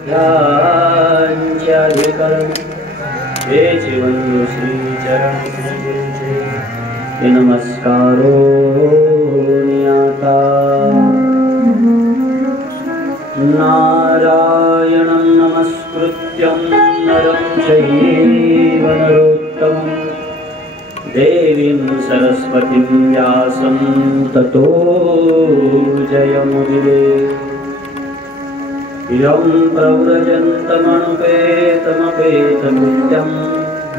हे जीवन श्री चरण नमस्कारो नियाता नारायणं नमस्कृत्यं नरं चैव नरोत्तमं देवीं सरस्वतीं व्यासं ततो जयमुदीरये। यं प्रव्रजन्तमनुपेतमपेतकृत्यं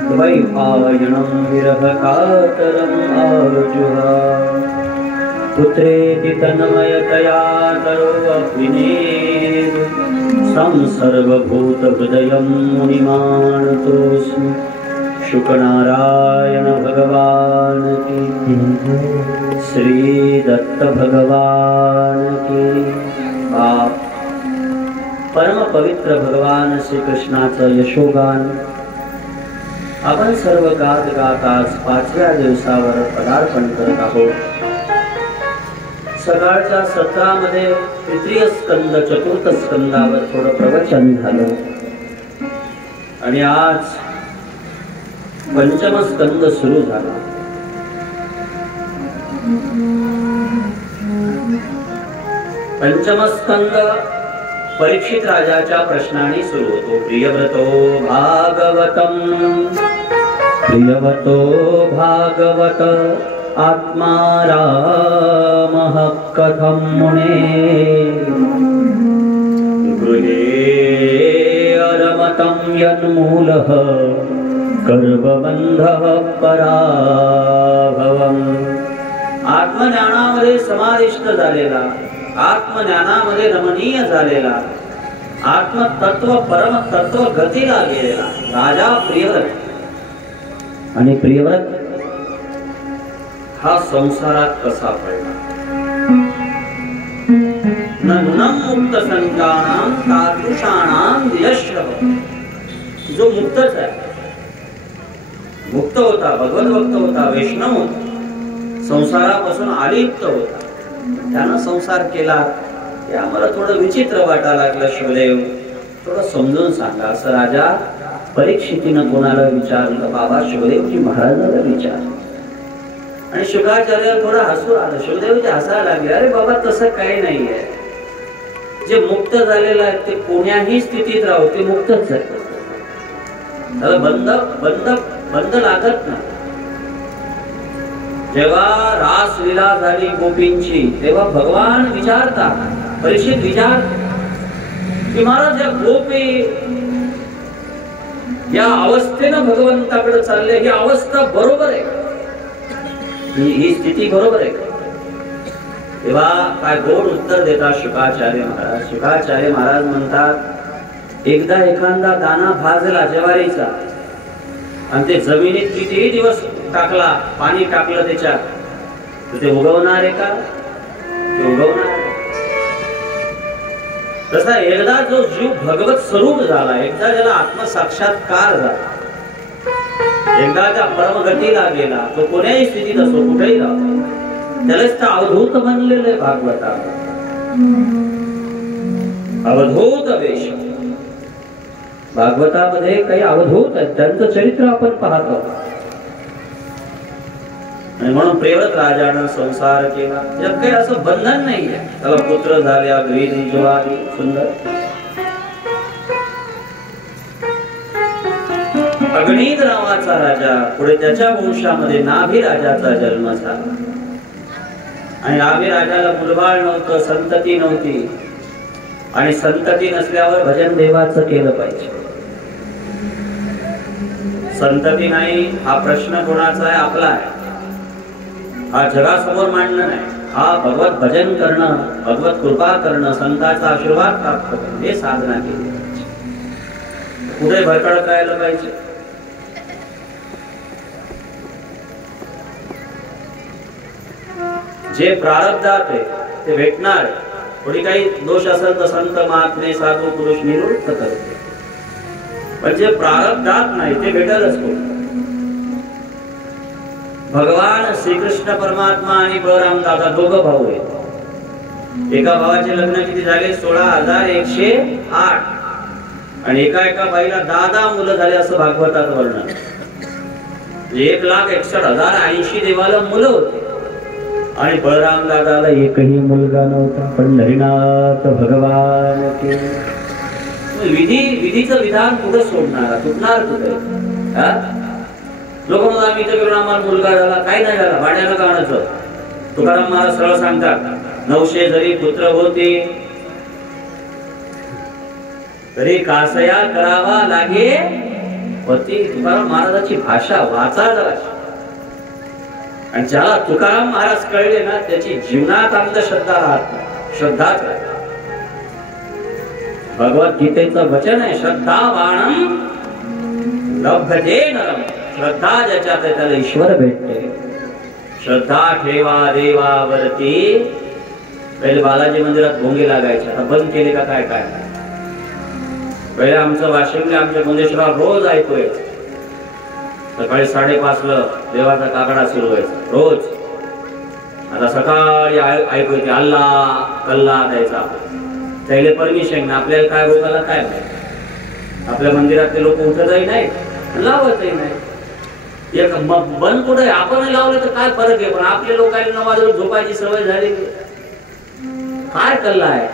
द्वैपायनं विरहकातरम् आजुहाव पुत्रेति तन्मयतया तरोऽभिनेद संसर्वभूतहृदयं मुनिमानतोऽस्मि। शुकनारायण भगवान की श्री दत्त भगवान की। परम पवित्र भगवान श्री कृष्णाचं यशोगान आपण सर्व गात गात आज 5व्या दिवसावर पदार्पण करत आहोत। सकाळच्या सत्रामध्ये तृतीय स्कंद चतुर्थ स्कंदावर थोडं प्रवचन झालं आणि आज पंचम स्कंद सुरू झाला। पंचम स्कंद परीक्षित राजाच्या प्रश्नाने सुरू होतो। प्रियव्रतो भागवत आत्मा रामः कथं मुने गृहे अरमतं यन्मूलः गर्भबन्धः पराभवम्। आत्मज्ञानामध्ये समाविष्ट झालेला, आत्मज्ञानामध्ये रमणीय झालेला, आत्मतत्व परमतत्व गतीला गेलेला राजा प्रियव्रत। आणि प्रियव्रत हा संसारात कसा पडला? नूनं मुक्त संतानां तादृशाणां यशः। जो मुक्तच आहे, मुक्त होता, भगवत भक्त होता, वैष्णव होता, संसारापासून अलिप्त होता, त्यानं संसार केला। हे आम्हाला थोडं विचित्र वाटायला लागलं। शिवदेव थोडं समजून सांगा असं राजा परीक्षितीनं कोणाला विचारलं? बाबा शिवदेवजी महाराजांना विचारलं आणि शुकाचार्याला थोडं हसू आलं। शिवदेवजी हसायला लागले, अरे बाबा तसं काही नाहीये, जे मुक्त झालेलं आहे ते कोण्याही स्थितीत राहू, ते मुक्तच आहे, त्याला बंद लागत नाही। जेव्हा रासलीला झाली गोपींची तेव्हा भगवान विचारतात, परीक्षित विचारतात की महाराज या गोपी या अवस्थेनं भगवंताकडे चालले, ही अवस्था बरोबर आहे, ही स्थिती बरोबर आहे? तेव्हा काय गोड उत्तर देतात शुकाचार्य महाराज। शुकाचार्य महाराज म्हणतात, एकदा एखादा दाना भाजला ज्वारीचा आणि ते जमिनीत कितीही दिवस टाकला, पाणी टाकलं त्याच्यात, तर ते उगवणार आहे का? ते उगवणार आहे। तसा एकदा जो जीव भगवत स्वरूप झाला, एकदा ज्याला आत्मसाक्षात्कार झाला, एकदा त्या परमगतीला गेला, तो कोण्याही स्थितीत असो, कुठेही राहतो, त्यालाच तर अवधूत बनलेलं आहे भागवता। अवधूत वेश भागवतामध्ये काही अवधूत आहेत, त्यांचं चरित्र आपण पाहतो। आणि म्हणून प्रियव्रत राजानं संसार केला, यात काही असं बंधन नाहीये। त्याला पुत्र झाले, अग्नी ज्वारी, सुंदर अग्नीद नावाचा राजा, पुढे त्याच्या वंशामध्ये नाभी राजाचा जन्म झाला। आणि नाभी राजाला मुलबाळ नव्हतं, संतती नव्हती, आणि संतती नसल्यावर भजन देवाचं केलं पाहिजे। संतती नाही हा प्रश्न कोणाचा आहे? आपला आहे, हा जगासमोर मांडणं नाही, हा भगवत भजन करणं, भगवत कृपा करणं, संतांचा आशीर्वाद प्राप्त करणं, हे साधना केली पाहिजे। पुढे भरकळायला पाहिजे। जे प्रारब्धात आहे ते भेटणार। थोडी काही दोष असेल तर संत महात्मे साधू पुरुष निवृत्त करते, पण जे प्रारब्धात नाही ते भेटलच कोण? भगवान श्रीकृष्ण परमात्मा आणि बळराम दादा दोघं भाऊ आहेत। एका भावाचे लग्न किती झाले? 16,108। आणि एका बाईला 10 मुलं झाले असं भागवतात वर्णन. 1,61,080 देवाला मुलं होते आणि बळराम दादाला एकही मुलगा नव्हता. पंढरीनाथ भगवान के. विधीचं विधान कुठं सोडणार, तुटणार कुठे? लोक म्हणतात आम्ही इथे गेलो आम्हाला मुलगा झाला, काय नाही झाला, भाड्यानं गाणं. तुकाराम महाराज सरळ सांगतात 900 जरी पुत्र होते तरी कासया करावा लागे पती. तुकाराम महाराजाची भाषा वाचा जरा. आणि ज्याला तुकाराम महाराज कळले ना त्याची जीवनात अंधश्रद्धा राहत नाही, श्रद्धाच राहते. भगवद्गीतेचं वचन आहे श्रद्धावाणं लभते नरम. श्रद्धा ज्याच्यात आहे त्याला ईश्वर भेटते. श्रद्धा ठेवा देवावरती. पहिले बालाजी मंदिरात भोंगे लागायचे, आता बंद केले का काय? पहिले आमचं वाशिमला आमच्या मुंडेश्वरावर रोज ऐकूय. सकाळी 5:30ला देवाचा काकडा सुरू व्हायचा रोज. आता सकाळी ऐकू येते अल्लाह कल्ला द्यायचा. त्याला परमिशन ना, आपल्याला काय रोगाला काय नाही. आपल्या मंदिरातले लोक उठतही नाही, लावतही नाही. एक बंद कुठे आपण लावलं तर काय फरक आहे, पण आपल्या लोकांना 9 वाजता झोपायची सवय झाली. काय कल्ला आहे?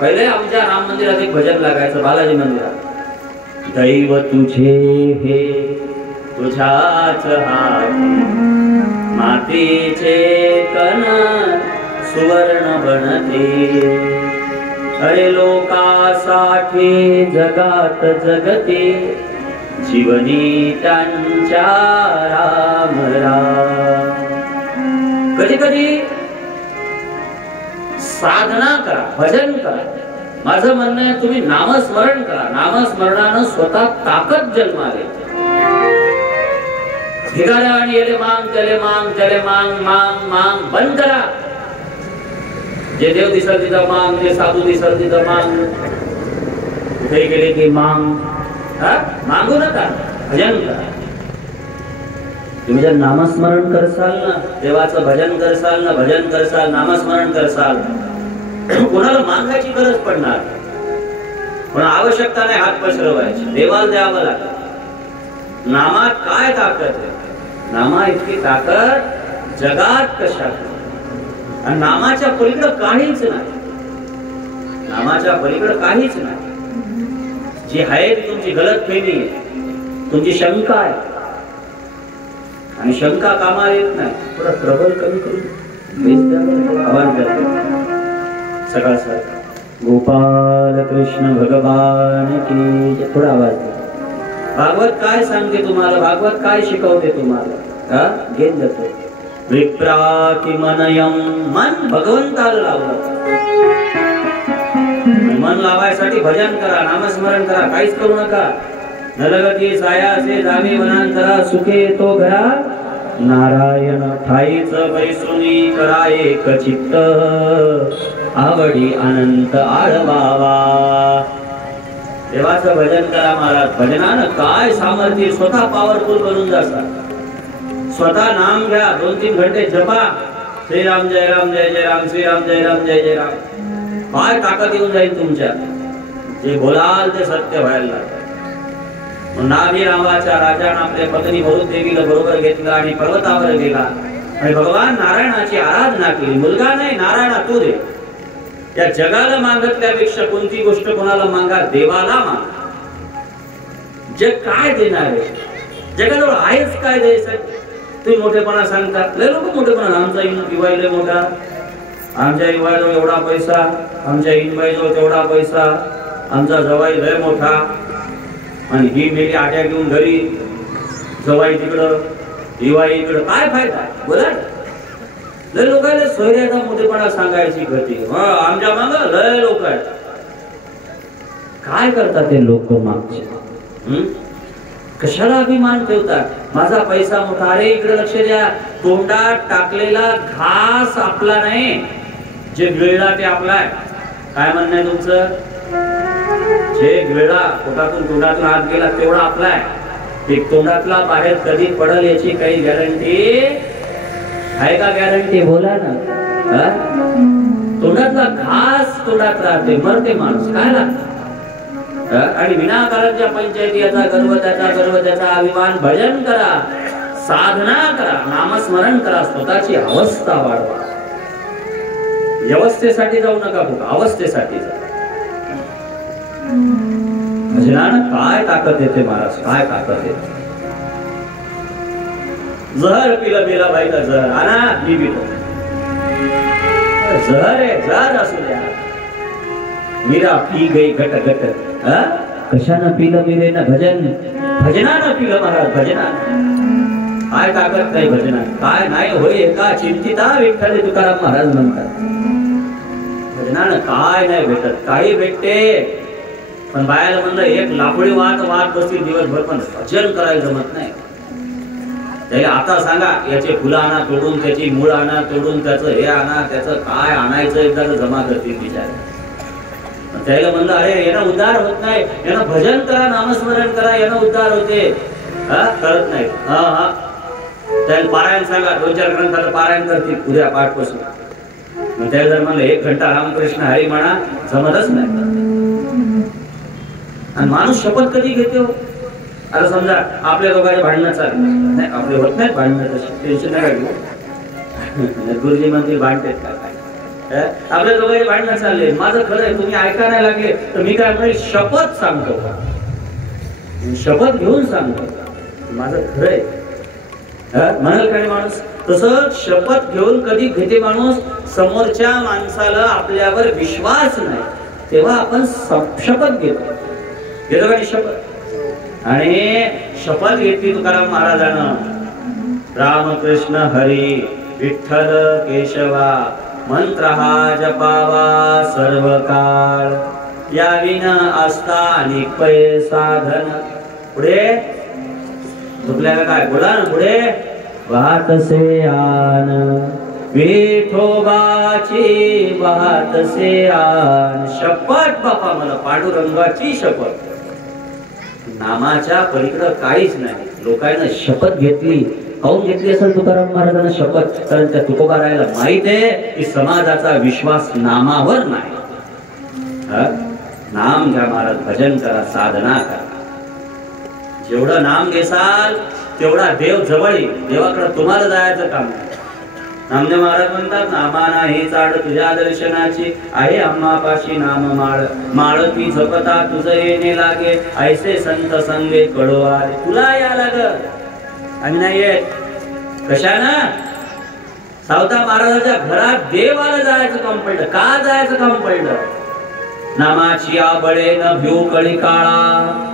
पहिले आमच्या राम मंदिरात एक भजन लागायचं बालाजी मंदिरात. दैव तुझे हे तुझ्याच हाती मातीचे कण सुवर्ण बनते. अरे लोकासाठी जगात जगते जीवनी त्यांच्या राम राम. कधी कधी साधना करा, भजन करा. माझं म्हणणं आहे तुम्ही नामस्मरण करा. नामस्मरणानं स्वतः ताकद जन्माले. भिगाऱ्या आणि येले मांग त्याले मांग त्याले मांग मांग मांग बंद करा. जे देव दिसल तिथं मांग, जे साधू दिसल तिथं मांग. कुठे गेले की मांग. मागू नका, भजन करा. तुम्ही जर नामस्मरण करसाल ना, देवाचं भजन करसाल ना, भजन करसाल, नामस्मरण करसाल, कोणाला मागायची गरज पडणार. पण आवश्यकता नाही हात पसरवायची, देवाला द्यावं लागत. नामात काय ताकद आहे? नामा इतकी ताकद जगात कशात. आणि नामाच्या पलीकडे काहीच नाही. नामाच्या पलीकडे काहीच नाही. जी आहे ती तुमची गलतफहमी आहे, तुमची शंका आहे. आणि शंका कामाला येत नाही. थोडा प्रबल कमी करून आवाज करते सकाळ सकाळ गोपाल कृष्ण भगवान की. थोडा आवाज दे. भागवत काय सांगते तुम्हाला, भागवत काय शिकवते तुम्हाला? घेत जातो. विप्रातिमनयम. मन भगवंताला लावलं. मन लावायसाठी भजन करा, नामस्मरण करा, काहीच करू नका. नलगती सायाचे जावे वनांतरा सुखे तो घरा नारायण ठाईच बैसुनी करा एक चित्त आवडी अनंत आळवावा. देवाचं भजन करा महाराज. भजनानं काय सामर्थ्य. स्वतः पॉवरफुल बनून जातात. स्वतः नाम घ्या, 2-3 घंटे जपा. श्रीराम जय राम जय जय राम, श्रीराम जय राम जय जय राम. काय ताकद येऊन जाईल तुमच्या. जे बोलाल ते सत्य व्हायला लागतं. नाभी नावाच्या राजाने आपल्या पत्नी मरुदेवीला बरोबर घेतला आणि पर्वतावर गेला आणि भगवान नारायणाची आराधना केली. मुलगा नाही, नारायणा तू दे. या जगाला मागितल्यापेक्षा कोणती गोष्ट कोणाला मागा, देवाला मागा. जग काय देणार आहे? जगाजवळ आहेच काय द्यायचं? तुम्ही मोठेपणा सांगतात. लय लोक मोठेपणा. आमचा युवाई लय मोठा, आमच्या युवाईजवळ एवढा पैसा, आमच्या इनबाईजवळ तेवढा पैसा, आमचा जवाई लय मोठा. आणि ही मेली आट्या घेऊन घरी. जवाई तिकडं, युवाई इकडं. काय फायदा? बोला. लय लोकांना सोयऱ्याचा मोठेपणा सांगायची गती. आमच्या माग लय लोक आहेत. काय करतात ते लोक मागचे? कशाला अभिमान ठेवतात? माझा पैसा मोठा. अरे इकडे लक्ष द्या. तोंडात टाकलेला घास आपला नाही, जे गिळला ते आपला आहे. काय म्हणणं आहे तुमचं? जे गिळला, पोटातून तोंडातून हात गेला तेवढा आपला आहे. ते तोंडातला बाहेर कधी पडल याची काही गॅरंटी आहे का? गॅरंटी बोला ना. तोंडातला घास तोंडात राहते, मरते माणूस. काय लागत? आणि विनाकारणच्या पंचायती याचा गर्व त्याचा अभिमान, भजन करा, साधना करा, नामस्मरण करा, स्वतःची अवस्था वाढवा. व्यवस्थेसाठी जाऊ नका, अवस्थेसाठी जा. भजनानं काय ताकद येते महाराज, काय ताकद येते. जहर पिलं मीराबाईला, जहर आणा मी पितो. जहर आहे, जहर असू द्या. मीरा पी गई घट घट. कशानं पिलं मीरेनं? भजनानं पिलं महाराज, भजनानं. काय ताकद नाही भजनात, काय नाही होय एका चिंतिता विठ्ठल तुकाराम महाराज म्हणतात. भजनानं काय नाही भेटत, काही भेटते पण बायाला म्हणलं एक लाकडी वाद बसतील दिवसभर, पण भजन करायला जमत नाही. त्याला आता सांगा याचे फुलं आणा तोडून, त्याची मूळ आणा तोडून, त्याचं हे आणा, त्याचं काय आणायचं एकदा जमा करतील बिचारे. त्याला म्हणलं अरे यानं उद्धार होत नाही, यानं भजन करा, नामस्मरण करा, यानं उद्धार होते. करत नाही. त्याला पारायण सांगा, 2-4 ग्रंथाचं पारायण करतील उद्या पाठपासून. मग त्याला जर म्हणलं 1 घंटा रामकृष्ण हरी म्हणा, जमतच नाही. आणि माणूस शपथ कधी घेतो? आता समजा आपल्या दोघांचे भांडणं चालले नाही, आपले होत नाही भांडणं, तशी टेन्शन नका घेऊ. गुरुजी म्हणतील भांडतेत का काय? आपल्या दोघांचे भांडणं चालले, माझं खरं आहे, तुम्ही ऐकायला लागले तर मी काय म्हणेल, शपथ सांगतो का, शपथ घेऊन सांगतो माझं खरं आहे म्हणाल काय माणूस? तसं शपथ घेऊन कधी घेते माणूस? समोरच्या माणसाला आपल्यावर विश्वास नाही तेव्हा आपण शपथ घेतो. घेतो का शपथ? आणि शपथ घेतली तुकाराम महाराजांना, रामकृष्ण हरी विठ्ठल केशवा मंत्र हा जपावा सर्व काळ, या विन असता अनेक साधन. पुढे झोपल्याला काय बोला ना, पुढे वाहतसे आन विठोबाची वाहतसे आन. शपथ बापा मला, पांडुरंगाची शपथ. नामाच्या पलीकडे काहीच नाही. लोकांना शपथ घेतली, काऊन घेतली असेल तुकाराम महाराजांना शपथ? कारण त्या तुकोबारायला माहित आहे की समाजाचा विश्वास नामावर नाही. नाम घ्या महाराज, भजन करा, साधना करा. जेवढं नाम घेसाल तेवढा देव जवळ येईल. देवाकडे तुम्हाला जायचं काम नाही. नामदेव महाराज म्हणतात, नामा नाही चाड तुझ्या दर्शनाची, आहे आम्हापाशी नाम माळ, माळ ती जपता तुझं येणे लागे, ऐसे संत संगे कळवाले. तुला या लागत आणि नाही येत. कशानं? सावता महाराजाच्या घरात देवाला जायचं काम पडलं. का जायचं काम पडलं? नामाची बळे न भिऊ कळी काळा,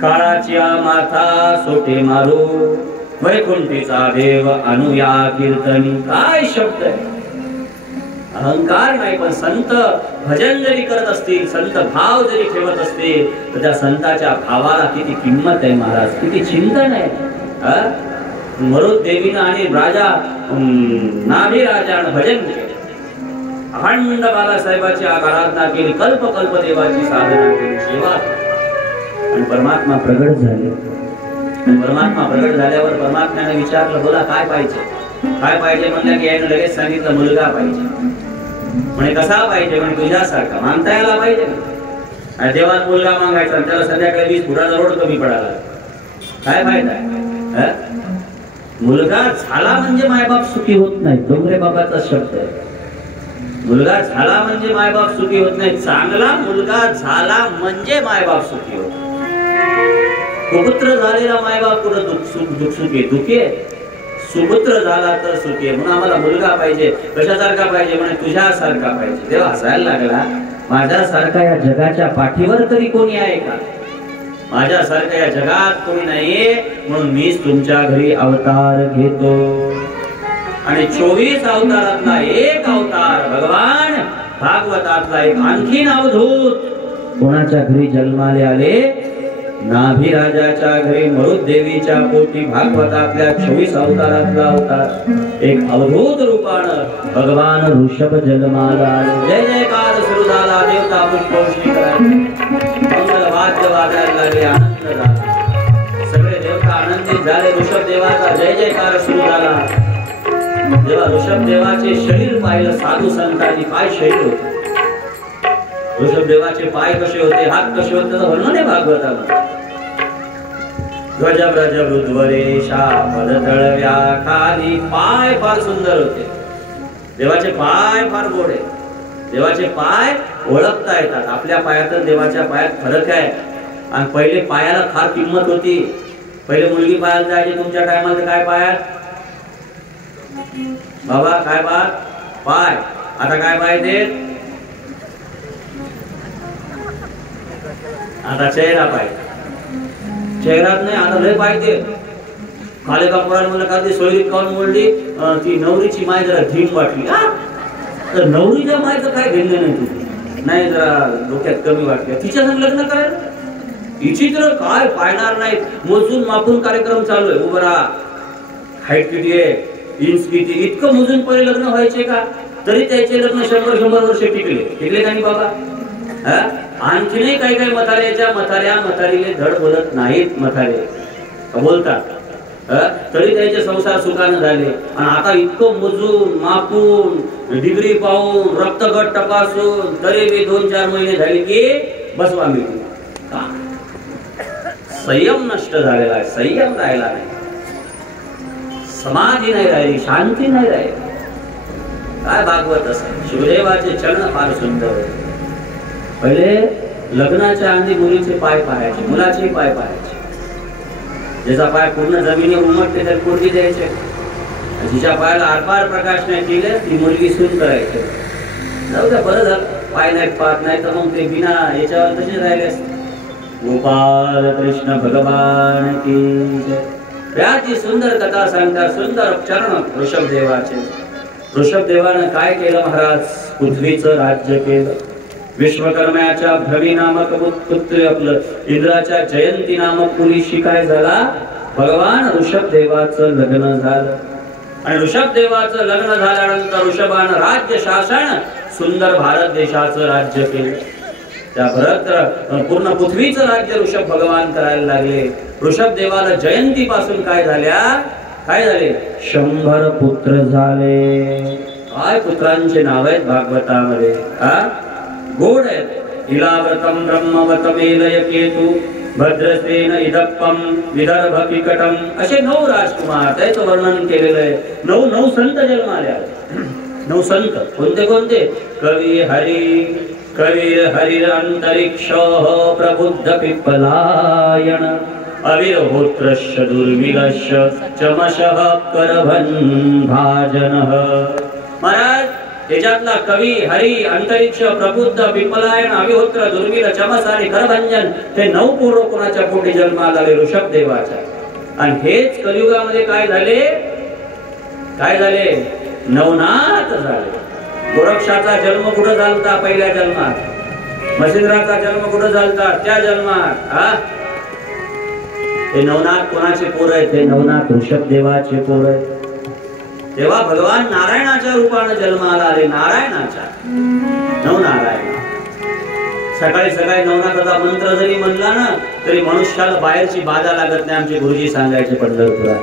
काळाची माथा सोटे मारू, वैकुंठीचा देव अनुया कीर्तनी. काय शब्द आहे! अहंकार नाही, पण संत भजन जरी करत असतील, संत भाव जरी ठेवत असतील, तर त्या संताच्या भावाला किती किंमत आहे महाराज, किती चिंतन आहे. मरुद देवीनं आणि राजा नाभी राजानं भजन केलं, अखंड बालासाहेबाची आराधना केली, कल्प कल्प देवाची साधना केली, सेवा. आणि परमात्मा प्रगट झाले. परमात्मा प्रगट झाल्यावर परमात्म्याने विचारलं, बोला काय पाहिजे? काय पाहिजे म्हणलं की याने लगेच सांगितलं, मुलगा पाहिजे. म्हणे कसा पाहिजे? म्हणे तुझ्यासारखा, मानता यायला पाहिजे. आणि देवात मुलगा मागायचा, त्याला संध्याकाळी 20 फुटाचा रोड कमी पडाला, काय फायदा? मुलगा झाला म्हणजे मायबाप सुखी होत नाही. डोंगरे बाबाचा शब्द आहे. मुलगा झाला म्हणजे मायबाप सुखी होत नाही. चांगला मुलगा झाला म्हणजे मायबाप सुखी होत. कुपुत्र झालेला मायबाप कुठं दुःख सुखी दुःखी आहे. सुपुत्र झाला तर सुखी आहे. म्हणून आम्हाला मुलगा पाहिजे. कशासारखा पाहिजे? म्हणे तुझ्यासारखा पाहिजे. तेव्हा हसायला लागला, माझ्यासारखा या जगाच्या पाठीवर तरी कोणी आहे का? माझ्यासारखा या जगात कोणी नाहीये, म्हणून मीच तुमच्या घरी अवतार घेतो. आणि 24 अवतारातला एक अवतार भगवान भागवतातला एक आणखीन अवधूत कोणाच्या घरी जन्माले आले? नाभिराजाच्या घरी, मरुद देवीच्या पोटी. भागवतातल्या 24 अवतारातला अवतार एक अवधूत रूपानं भगवान ऋषभ जन्माला आले. जय जयकार सुरू झाला, देवता पुष्पवृष्टी करायला, मंगल वाद्य वाजायला लागले, आनंद झाला. सगळे देवता आनंदित झाले. ऋषभ देवाचा जय जयकार सुरू झाला. जेव्हा ऋषभ देवाचे शरीर पाहिलं साधू संतांनी, काय शरीर होत! ऋषभदेवाचे पाय कसे होते, हात कसे होते, त्याचं वर्णन आहे भागवतामध्ये. ध्वजव्रजवृद्वरेशा पदतळव्या खाली, पाय फार सुंदर होते. देवाचे पाय फार गोड आहे. देवाचे पाय ओळखता येतात. आपल्या पायात देवाच्या पायात फरक आहे. आणि पहिले पायाला फार किंमत होती. पहिले मुलगी पायाला जायची. तुमच्या टायमाला काय पायात बाबा, काय पाय. आता काय पाय ते, आता चेहरा पाय. चेहरात नाही, आता लय पाहिजे. खाले कापडामध्ये का ती सोयरीत काऊन मोडली, ती नवरीची माय जरा धीम वाटली. तर नवरीच्या मायचं काय घेणं नाही तुझी, नाही जरा डोक्यात कमी वाटली. तिच्या संग लग्न करायला विचित्र काय पाहणार नाही. मोजून मापून कार्यक्रम चालू आहे. उभं राहा, हाईट किती आहे, इंच किती, इतकं मोजून पहिले लग्न व्हायचे का? तरी त्याचे लग्न 100 वर्ष टिकले का नाही बाबा? आणखीनही काही काही म्हातारीले धड बोलत नाहीत. म्हातारे बोलतात तरी त्याचे संसार सुखाने झाले. आणि आता इतकं मोजून मापून डिग्री पाहून रक्तगट तपासून तरी मी 2-4 महिने झाले की बसवा मिळते. संयम नष्ट झालेला आहे. संयम राहिला नाही, समाधी नाही राहिली, शांती नाही राहिली. काय भागवत असं. शिवदेवाचे चरण फार सुंदर होते. पहिले लग्नाच्या आधी मुलीचे पाय पाहायचे, मुलाचे पाय पाहायचे. ज्याचा पाय पूर्ण जमिनीवर उमटते त्याला पोरगी द्यायचे. जिच्या पायाला आरपार प्रकाश नाही केले ती मुलगी सून करायची. जाऊ द्या, बरं झालं पाय नाही पाहत, नाही तर मग ते बिना याच्यावर तसे राहिले असते. गोपाल कृष्ण भगवान की जय. त्याची सुंदर कथा सांगतात. सुंदर चरण ऋषभदेवाचे. ऋषभदेवानं काय केलं महाराज? पृथ्वीचं राज्य केलं. विश्वकर्म्याच्या भ्रवी नामक पुत्र आपलं इंद्राच्या जयंती नामक मुलीशी काय झाला? भगवान ऋषभदेवाचं लग्न झालं. आणि ऋषभदेवाचं लग्न झाल्यानंतर ऋषभानं राज्य शासन सुंदर भारत देशाचं राज्य केलं. त्या भरत पूर्ण पृथ्वीचं राज्य ऋषभ भगवान करायला लागले. ऋषभदेवाला जयंती पासून काय झाले 100 पुत्र झाले. काय पुत्रांचे नाव आहेत भागवतामध्ये? गोड आहेत. इलाव्रतम ब्रह्मवतमेलय केतू भद्रसेन इदप्पम विदर्भ विकटम असे 9 राजकुमार त्याचं वर्णन केलेलं आहे. 9 संत जन्माले. 9 संत कोणते? कवी हरी अंतरिक्ष प्रबुद्ध पिप्पलायन अविरहोत्रश्च दुर्मिलश्च चमशः करभन भाजनः. महाराज त्याच्यातला कवी, हरी, अंतरिक्ष, प्रबुद्ध, पिप्पलायन, अविहोत्र, दुर्मिल, चमस आणि करभंजन हे 9 पूर्व कोणाच्या पोटी जन्माला आले? ऋषभदेवाच्या. आणि हेच कलियुगामध्ये काय झाले? नवनाथ झाले. गोरक्षाचा जन्म कुठं झालता? पहिल्या जन्मात. मच्छिंद्राचा जन्म कुठं झालता? त्या जन्मात. हे नवनाथ कोणाचे पोर आहेत? हे नवनाथ ऋषभदेवाचे पोर आहेत. तेव्हा भगवान नारायणाच्या रूपाने जन्माला आले. नारायणाच्या नवनारायण. सकाळी नवनाथाचा मंत्र जरी म्हणला ना तरी मनुष्याला बाहेरची बाधा लागत नाही. आमचे गुरुजी सांगायचे पंढरपुरात.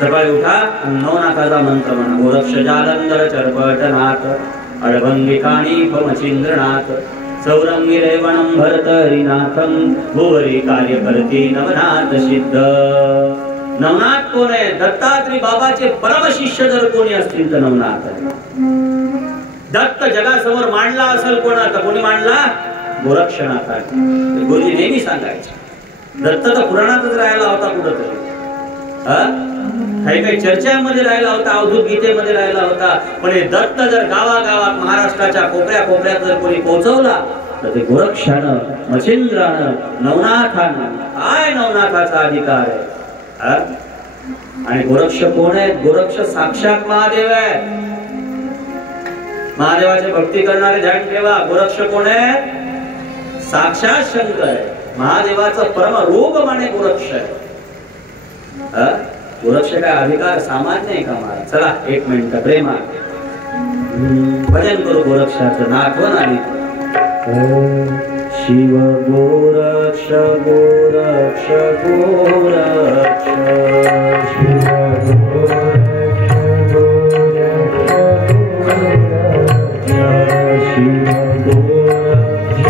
सकाळी उठा नवनाथाचा मंत्र म्हणा. गोरक्ष जालंधर चरपटनाथ अडभंगिकाणी मच्छिंद्रनाथ सौरंगी रेवणं भरतरीनाथं भुवरी कार्यकर्ती नवनाथ सिद्ध. नवनाथ कोण आहे? दत्तात्रय बाबाचे परम शिष्य जर कोणी असतील तर नवनाथ. दत्त जगासमोर मांडला असेल कोणाचा? कोणी मांडला? गोरक्षनाथ. गुरुजी नेहमी सांगायचे. दत्त तर पुराणातच राहिला होता कुठंतरी. काही चर्चांमध्ये राहिला होता, अवधूत गीतेमध्ये राहिला होता. पण हे दत्त जर गावागावात महाराष्ट्राच्या कोपऱ्यात जर कोणी पोहोचवला तर ते गोरक्षानं, मच्छिंद्रानं, नवनाथानं. काय नवनाथाचा अधिकार आहे? आणि गोरक्ष कोण आहेत? गोरक्ष साक्षात महादेव आहे. महादेवाची भक्ती करणारे ध्यान ठेवा. गोरक्ष कोण आहे? साक्षात शंकर आहे. महादेवाचं परम रूप माने गोरक्ष आहे. गोरक्ष काय अधिकार सामान्य आहे का महाराज? चला 1 मिनिट प्रेमात भजन करू गोरक्षाचं. आठवण आली. शिव गोरक्ष गोरक्ष गोरक्ष शिव गोरक्ष गोरक्ष शिव गोरक्ष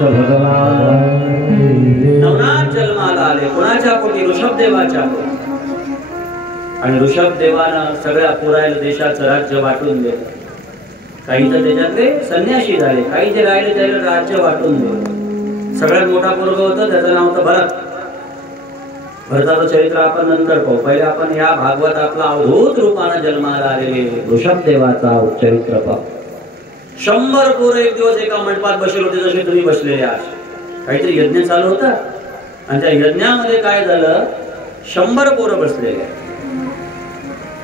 गणेशनाथ भगवान नवनाथ जन्माला आले कोणाच्या पोटी ऋषभदेवाच्या पोटी आणि ऋषभदेवानं सगळ्या पुरायला देशाचं राज्य वाटून दिलं काही तर त्याच्यातले संन्यासी झाले काही जे राहिले त्याला राज्य वाटून दिलं सगळ्यात मोठा पोरगा होता त्याचं नाव होतं भरत भरताचं चरित्र आपण नंतर पाहू पहिले आपण या भागवतातला अवधूत रूपानं जन्माला आलेले ऋषभदेवाचा चरित्र पाहू 100 पोरं एक दिवस एका मंडपात बसले होते जसे तुम्ही बसलेले आहात काहीतरी यज्ञ चालू होता आणि त्या यज्ञामध्ये काय झालं 100 पोरं बसलेले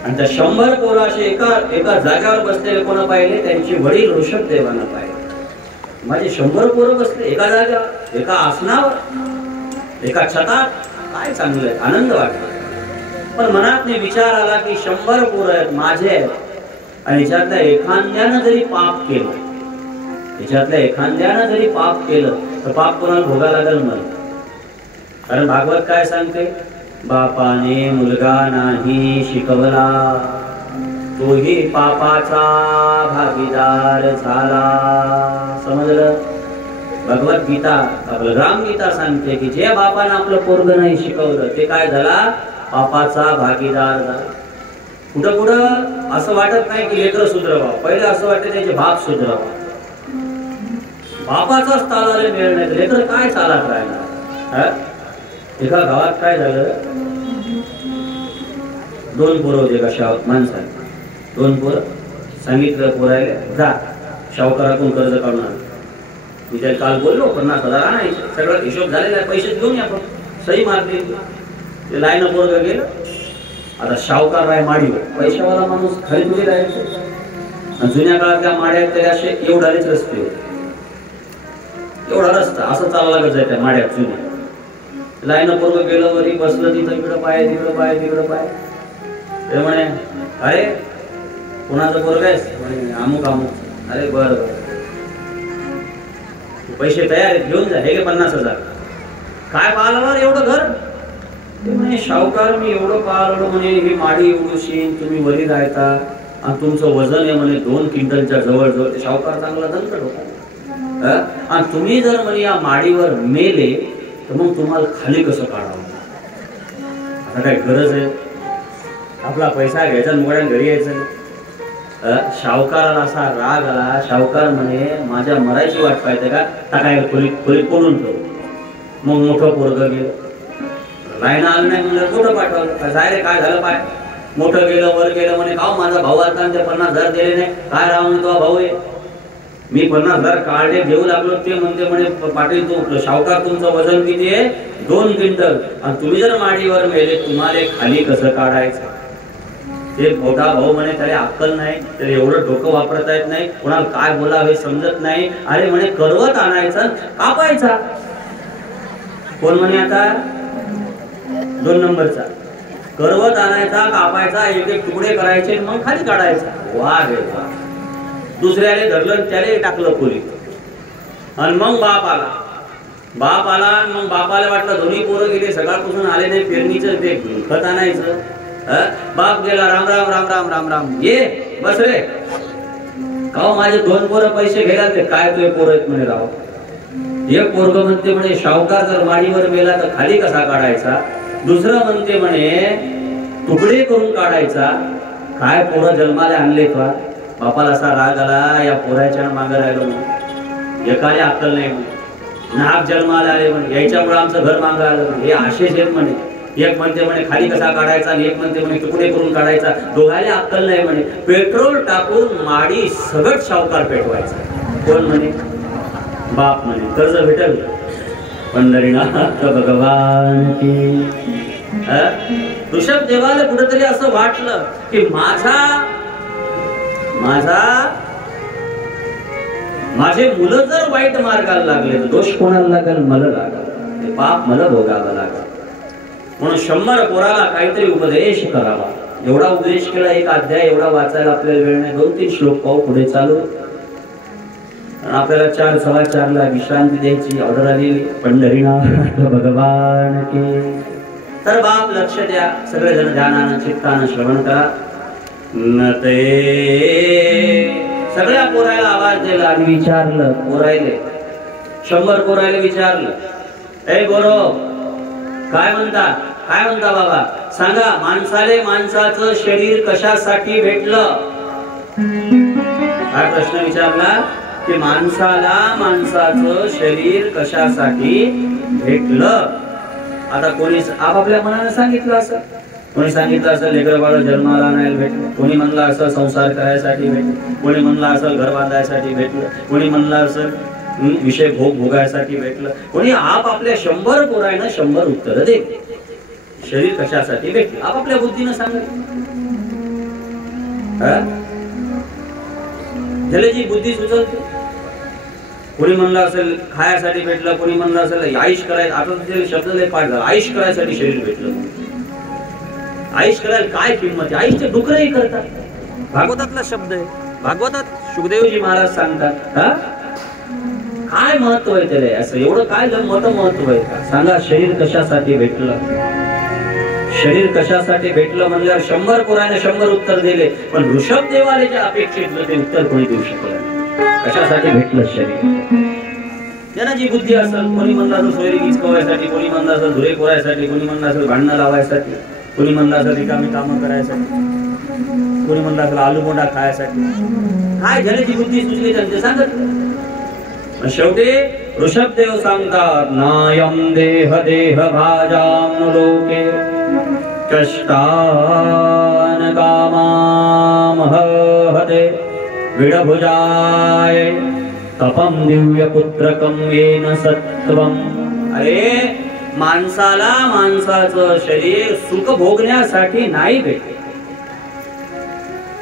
आणि त्या 100 पोरं असे एका जागेवर बसलेले कोण पाहिले त्यांची वडील ऋषभदेवानं पाहिले माझे 100 पोरं बसले एका जागेवर एका आसनावर एका छतात काय चांगलं आहे आनंद वाटला पण मनात विचार आला की 100 पोरं आहेत माझे आहेत आणि याच्यातल्या एखाद्यानं जरी पाप केलं तर पाप कोणाला भोगा लागेल मला कारण भागवत काय सांगते बापाने मुलगा नाही शिकवला तोही पापाचा भागीदार झाला समजलं भगवद्गीता बलराम गीता सांगते की जे बापानं आपलं पोरगं नाही शिकवलं ते काय झाला पापाचा भागीदार झाला कुठं कुठं असं वाटत नाही की लेकरं सुधरवा पहिले असं वाटतं त्याचे बाप सुधरवा बापाचाच चालायला मिळत नाही लेकर काय चालत राहिला एका गावात काय झालं 2 पोरं होते का माणसाने 2 पोरं सांगितलं पोरायला जा शाहूकारातून कर्ज काढून आण मी त्याला काल बोललो 50,000 आणायचे सगळं हिशोब झालेला आहे पैसे घेऊन या आपण सही मारते ते लाईन पोरगं गेलं आता शाहूकार राय माडीवर पैशावाला माणूस खाली तुझे राहायचे जुन्या काळात त्या माड्यात तरी असे एवढालेच रस्ते होते एवढा रस्ता असं चालला लागत जाय त्या माड्यात जुन्या लाईन पोरगं गेलं वरी बसलं तिथं इकडं पाय तिकडं पाय ते म्हणे अरे कोणाचं पोरगं आहेस म्हणे अमुक अरे बरं पैसे तयार आहेत घेऊन जा हे 50,000 काय पाहिलं एवढं घर ते म्हणे शाहूकार मी एवढं पाहिलं म्हणे ही माडी एवढीशी तुम्ही वरी राहता आणि तुमचं वजन आहे म्हणे 2 क्विंटलच्या जवळ ते शाहूकार चांगला दणकट होता आणि तुम्ही जर म्हणे या माडीवर मेले तर मग तुम्हाला खाली कसं काढावं आता काय गरज आहे आपला पैसा घ्यायचा मुगड्यान घरी यायचं शाहूकाराला असा राग आला शाहूकार म्हणे माझ्या मरायची वाट पाहिजे का टाकाय खोलीत कोणून ठेव मग मोठं पोरगं गेलं लाईन आलं नाही म्हणलं मोठं पाठवलं जाय रे काय झालं पाय मोठं गेलं वर गेलं म्हणे का माझा भाऊ आता ते 50,000 दिले नाही काय राव म्हणे तो भाऊ आहे मी 50,000 काढले घेऊ लागलो ते म्हणते म्हणे पाटील तू शाहूकार तुमचं वजन किती आहे 2 क्विंटल आणि तुम्ही जर माडीवर मेले तुम्हाला खाली कसं काढायचं ते मोठा भाऊ म्हणे त्याला अक्कल नाही त्याला एवढं डोकं वापरता येत नाही कोणाला काय बोलावं हे समजत नाही अरे म्हणे करवत आणायचा कापायचा कोण म्हणे आता 2 नंबरचा करवत आणायचा कापायचा एक तुकडे करायचे मग खाली काढायचा वाघ आहे वाघ दुसऱ्याने धरलं त्याला टाकलं खोलीत आणि मग बाप आला मग बापाला वाटलं दोन्ही पोरं गेले सकाळपासून आले नाही पेरणीचं ते खत आणायचं बाप गेला राम राम राम राम राम राम ये बस रे का माझे 2 पोरं पैसे घ्यायला ते काय तुझे पोरं आहेत म्हणे राव एक पोरग म्हणते म्हणे शाहूकार जर माडीवर मेला तर खाली कसा काढायचा दुसरं म्हणते म्हणे तुकडे करून काढायचा काय पोरं जन्माला आणले का बापाला असा राग आला या पोराच्या मागे राहिलो म्हणे एकाला अक्कल नाही म्हणे नाक जन्माला आले म्हणे याच्यामुळे आमचं घर मागं आलं म्हणे हे आशेष आहेत म्हणे एक म्हणते म्हणे खाली कसा काढायचा आणि एक म्हणते म्हणे तुकडे करून काढायचा दोघायला अक्कल नाही म्हणे पेट्रोल टाकून माडी सगळं शाहूकार पेटवायचा कोण म्हणे बाप म्हणे कर्ज भेटेल पंढरीनाथ भगवान की ऋषभदेवाला कुठेतरी असं वाटलं की माझे मुलं जर वाईट मार्गाला लागले तर दोष कोणाला लागेल मला लागेल पाप मला भोगावं लागेल म्हणून 100 पोराला काहीतरी उपदेश करावा एवढा उपदेश केला एक अध्याय एवढा वाचायला आपल्याला वेळ नाही 2-3 श्लोक पाहू पुढे चालू आपल्याला 4:15 विश्रांती द्यायची ऑर्डर आलेली पंढरीनाथ भगवान की तर बाप लक्ष द्या सगळेजण ध्यानानं चित्तानं श्रवण करा नते सगळ्या पोरायला आवाज दिला आणि विचारलं पोरायले 100 पोरायला विचारलं, ए गोरो काय म्हणता बाबा, सांगा माणसाले माणसाचं शरीर कशासाठी भेटलं? हा प्रश्न विचारला की माणसाला माणसाचं शरीर कशासाठी भेटलं? आता कोणी आपापल्या मनाने सांगितलं असं, कोणी सांगितलं असं लेकरं बाळ जन्माला आणायला भेटलं, कोणी म्हणलं असं संसार करायसाठी भेटलं, कोणी म्हणलं असं घर बांधायसाठी भेटलं, कोणी म्हणलं असं विषय भोगायसाठी भेटलं, कोणी आपापल्या 100 पोरायनं 100 उत्तर दे. शरीर कशासाठी भेटलं आपापल्या बुद्धीनं सांगायचं. त्याला जी बुद्धी सुचवते, कोणी म्हणलं असेल खायासाठी भेटलं, कोणी म्हणलं असेल आयुष करायचं. आता शब्द लय पाठ झाला, आयुष करायसाठी शरीर भेटलं. आयुष करायला काय किंमत आहे? आयुषचे डुकरही करतात. भागवतातला शब्द आहे, भागवतात सुखदेवजी महाराज सांगतात. काय महत्व आहे त्याला? असं एवढं काय महत्व आहे का? सांगा शरीर कशासाठी भेटलं? शरीर कशासाठी भेटलं म्हणल्यावर 100 पोराने 100 उत्तर दिले, पण ऋषभ देवाले जे अपेक्षित ते उत्तर कोणी देऊ शकलं. कशासाठी भेटलं शरीर? त्यांना जी बुद्धी असेल, कोणी म्हणलं असं सोयरी हिचकवायसाठी, कोणी म्हणलं असं धुरे कोरायसाठी, कोणी म्हणलं असं भांडणं लावायसाठी, कोणी म्हणलं असं रिकामी कामं करायसाठी, कोणी म्हणलं असं आलू बोंडा खायसाठी. काय झाले जी बुद्धी सुचली त्यांचे सांगत. शेवटी ऋषभदेव सांगतात, नायम देह देह भाजाम लोके कष्टान कामाम हते विडभुजाय तपम दिव्य पुत्रकम येन सत्वम. अरे माणसाला माणसाचं शरीर सुख भोगण्यासाठी नाही भेटले.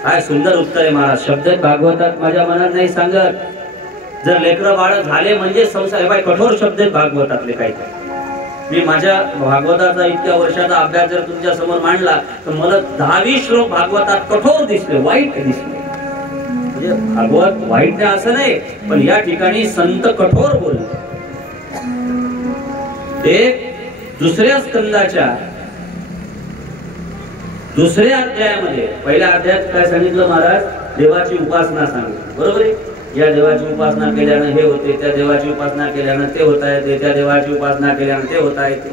काय सुंदर उत्तर आहे महाराज. शब्द भागवतात, माझ्या मनात नाही सांगत. जर लेकरं बाळ झाले म्हणजे संसार, बाय कठोर शब्द भागवतातले काही. मी माझ्या भागवताचा इतक्या वर्षाचा अभ्यास जर तुमच्या समोर मांडला तर मला 10-20 श्लोक भागवतात कठोर दिसले, वाईट दिसले. म्हणजे भागवत वाईट नाही असं नाही, पण या ठिकाणी संत कठोर बोलले. ते दुसऱ्या स्कंदाच्या 2ऱ्या अध्यायामध्ये, पहिल्या अध्यायात काय सांगितलं महाराज? देवाची उपासना सांगितली, बरोबर आहे. या देवाची उपासना केल्यानं हे होते, त्या देवाची उपासना केल्यानं ते होता येते, त्या देवाची उपासना केल्यानं ते होता येते.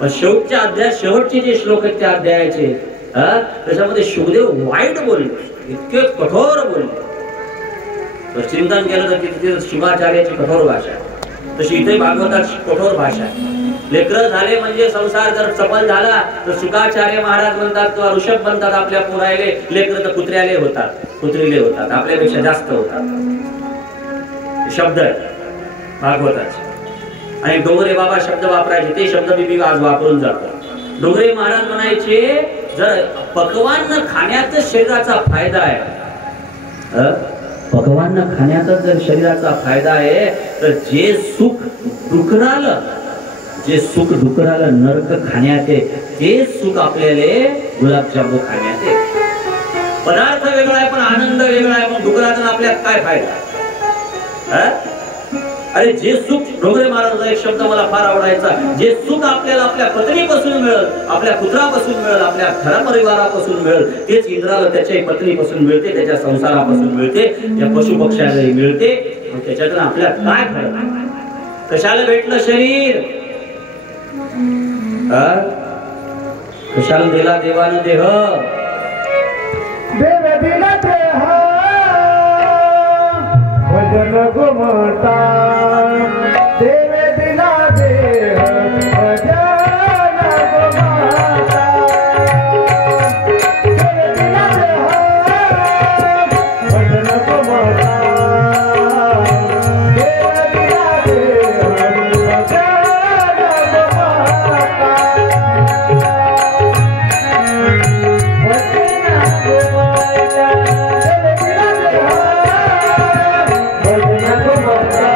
पण शेवटच्या अध्याय, शेवटचे जे श्लोक आहेत त्या अध्यायाचे, त्याच्यामध्ये शुकदेव वाईट बोलले, इतके कठोर बोलले. चिंतन केलं तर तिथे शिवाचार्याची कठोर भाषा, तशी इथे भागवताची कठोर भाषा. लेकरं झाले म्हणजे संसार जर सफल झाला तर शुकाचार्य महाराज म्हणतात किंवा ऋषभ म्हणतात आपल्या पोरायले, लेकरं तर कुत्र्याले होतात, कुत्रीले होतात, आपल्यापेक्षा जास्त होतात. शब्द भागवताचे. आणि डोंगरे बाबा शब्द वापरायचे, ते शब्द मी आज वापरून जातो. डोंगरे महाराज म्हणायचे, जर पकवान खाण्याचा शरीराचा फायदा आहे, पकवान खाण्याचा जर शरीराचा फायदा आहे, तर जे सुख डुकराला नरक खाण्यात आहे, ते सुख आपल्याला गुलाबजामू खाण्यात आहे. पदार्थ वेगळा आहे पण आनंद वेगळा आहे. मग डुकराचा आपल्याला काय फायदा? अरे जे सुख, डोंगरे महाराजांचा एक शब्द मला फार आवडायचा, जे सुख आपल्याला आपल्या पत्नीपासून मिळेल, आपल्या पुत्रापासून मिळेल, आपल्या घरापरिवारापासून मिळेल, तेच इंद्राला त्याच्या पत्नीपासून मिळते, त्याच्या संसारापासून मिळते, त्या पशु पक्ष्यालाही मिळते. त्याच्यातून आपल्याला काय फरक? कशाला भेटलं शरीर? कशाला दिला देवानं देह? देव दिला देह भजन गुमता, देव दिला देह भजन गुमता, देव दिला देह भजन गुमता, देव दिला देह भजन गुमता, भजन गुमता,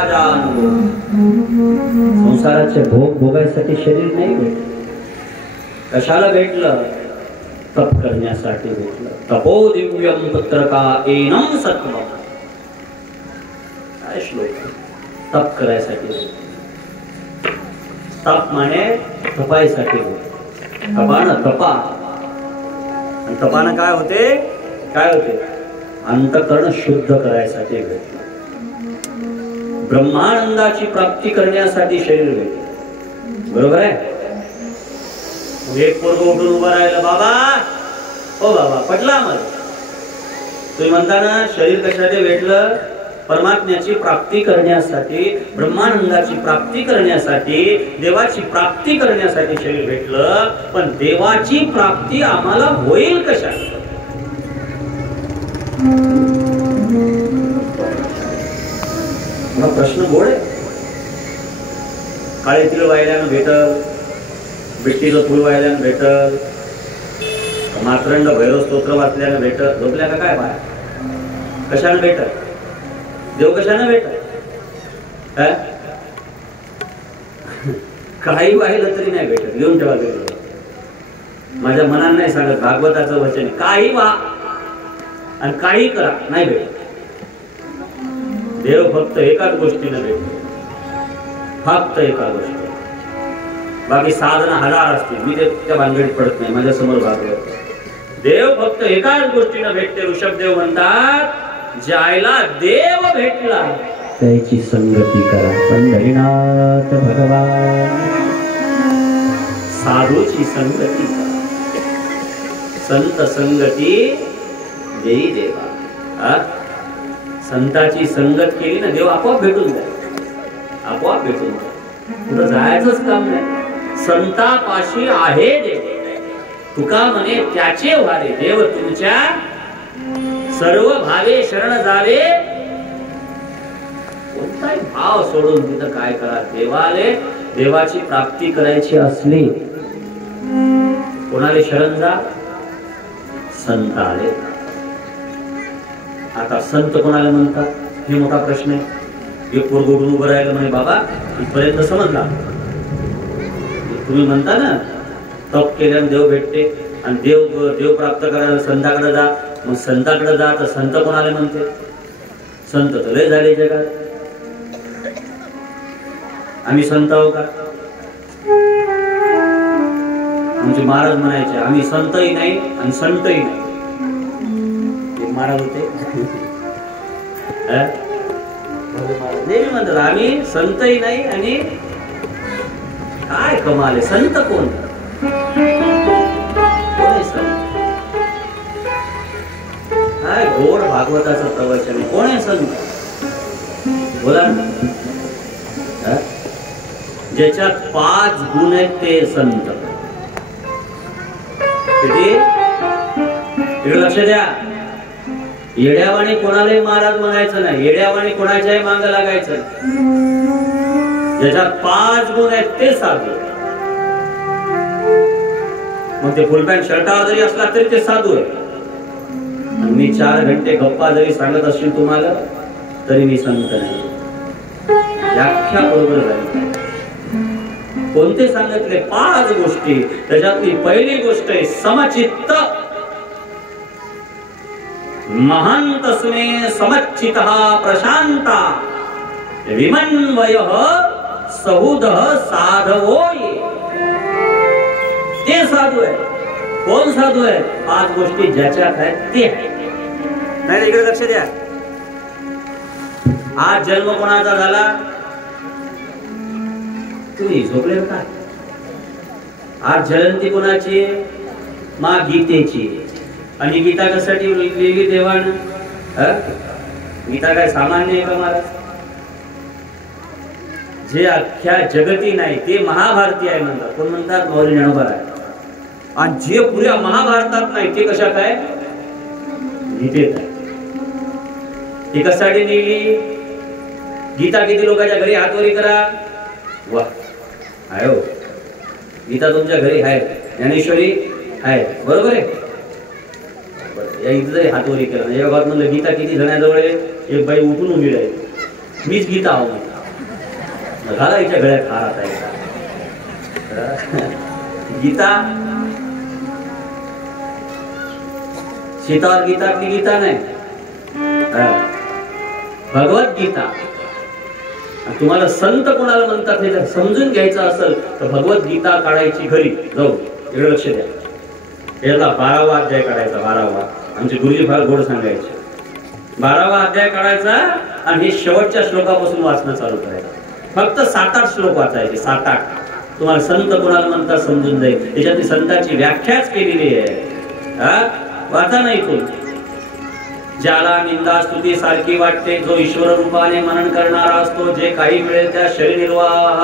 राजानुभव. संसाराचे भोग भोगायसाठी शरीर नाही भेटलं. कशाला भेटलं? तप करण्यासाठी भेटलं. तपो दिव्यम पुत्रका एनम सत्वम. काय श्लोक? तप करायसाठी. तप माने तपायसाठी. तपानं तपा. आणि तपानं काय होते? काय होते? अंतःकरण शुद्ध करायसाठी भेटलं. ब्रह्मानंदाची प्राप्ती करण्यासाठी शरीर भेटलं. बरोबर आहे? एक पोरग उठून उभं राहिलं, बाबा ओ बाबा पटला मला. तुम्ही म्हणता ना शरीर कशासाठी भेटलं? परमात्म्याची प्राप्ती करण्यासाठी, ब्रह्मानंदाची प्राप्ती करण्यासाठी, देवाची प्राप्ती करण्यासाठी शरीर भेटलं. पण देवाची प्राप्ती आम्हाला होईल कशा? प्रश्न गोड आहे. काळे तिळ वाहिल्यानं भेटल, बिट्टीचं फुल वाहिल्यानं भेटल, मातरंड भैरव स्तोत्र वाचल्यानं भेटल. झोपल्या का काय बाय? कशानं भेटल? देव कशानं भेटल? काही वाहिलं तरी नाही भेटत. लिहून ठेवा. माझ्या मनानं नाही सांगत, भागवताचं वचन. काही वा आणि काही करा, नाही भेटत. देव फक्त एकाच गोष्टीनं भेटतो. फक्त एका गोष्टी. बाकी साधना हजार असतील, मी त्या भानगडीत पडत नाही. माझ्या समोर भागवत. देव फक्त एकाच गोष्टीनं भेटते. ऋषभदेव म्हणतात, ज्याला देव भेटला त्याची संगती करा. पंढरीनाथ भगवान. साधूची संगती करा. संत संगती देई देवा. संताची संगत केली ना, देव आपोआप भेटून जाईल. आपोआप भेटून जाईल. कुठं जायचंच काम नाही. संतापाशी आहे देव. तुका म्हणे त्याचे व्हावे. देव तुमच्या सर्व भावे शरण जावे. कोणताही भाव सोडून तिथं काय करा? देवाले देवाची प्राप्ती करायची असली कोणाला शरण जा? संत आले. आता संत कोणाला म्हणतात हे मोठा प्रश्न आहे. एक पोरग उठून उभं राहिलं म्हणे, बाबा इथपर्यंत समजला. तुम्ही म्हणता ना तप केल्याने देव भेटते आणि देव प्राप्त करायला संताकडे जा. मग संताकडे जा तर संत कोणाला म्हणते? संत तर लय झाले जगात. आम्ही संत आहो का? आमचे महाराज म्हणायचे आम्ही संतही नाही आणि संतही नाही. महाराज होते नेहमी म्हणतात आम्ही संतही नाही. आणि काय कमाल आहे? संत कोण? काय गोड भागवताचं प्रवचन. कोण आहे संत? बोला ना. ज्याच्यात 5 गुण आहेत ते संत. किती? इकडे लक्ष द्या. येड्यावाणी कोणालाही महाराज म्हणायचं नाही. येड्यावाणी कोणाच्याही मांग लागायचं. ज्याच्यात 5 गुण आहेत ते साधू. मग ते फुल पॅन्ट शर्टावर जरी असला तरी ते साधू आहे. मी 4 घंटे गप्पा जरी सांगत असतील तुम्हाला तरी मी संत नाही. व्याख्या बरोबर झाली. कोणते सांगितले? 5 गोष्टी. त्याच्यातली पहिली गोष्ट आहे समचित्त. महांतस्मे समच्चितः प्रशांता विमन्वयः सहुदः साधवोये. ते साधू आहे. कोण साधू आहे? 5 गोष्टी ज्याच्यात आहेत ते आहे. नाही इकडे लक्ष द्या. आज जन्म कोणाचा झाला? तुम्ही झोपले का? आज जयंती कोणाची? मा गीतेची. आणि गीता कशासाठी लिहिली देवानं? गीता काय सामान्य आहे का महाराज? जे अख्ख्या जगती नाही ते महाभारती आहे म्हणतात. कोण म्हणतात? मौली ज्ञानोबा आहे. आणि जे पुऱ्या महाभारतात नाही ते कशात आहे? गीतेत आहे. ती कशासाठी लिहिली? गीता किती लोकांच्या घरी हातवरी करा. वा आहे हो. गीता तुमच्या घरी आहे. ज्ञानेश्वरी आहे. बरोबर आहे. या इथं जरी हातवरी केला या गावात म्हणलं गीता किती जणांजवळ आहे? एक बाई उठून उभी राहील. मीच गीता आहो. घालायच्या गळ्यात हार आता एकदा. गीता सीता गीतातली गीता नाही, भगवद्गीता. तुम्हाला संत कोणाला म्हणतात हे जर समजून घ्यायचं असेल तर भगवद्गीता काढायची घरी जाऊ. एवढं लक्ष द्या. याला 12वा अध्याय काढायचा. 12वा आमचे गुरुजी फार गोड सांगायचे. 12वा अध्याय काढायचा आणि हे शेवटच्या श्लोकापासून वाचणं चालू करायचं. फक्त 7-8 श्लोक वाचायचे. 7-8. तुम्हाला संत कोणाला म्हणतात समजून जाईल. त्याच्यातली संतांची व्याख्याच केलेली आहे. वाचा नाही तो. ज्याला निंदा स्तुती सारखी वाटते, जो ईश्वर रूपाने मनन करणारा असतो, जे काही मिळेल त्या शरीरनिर्वाह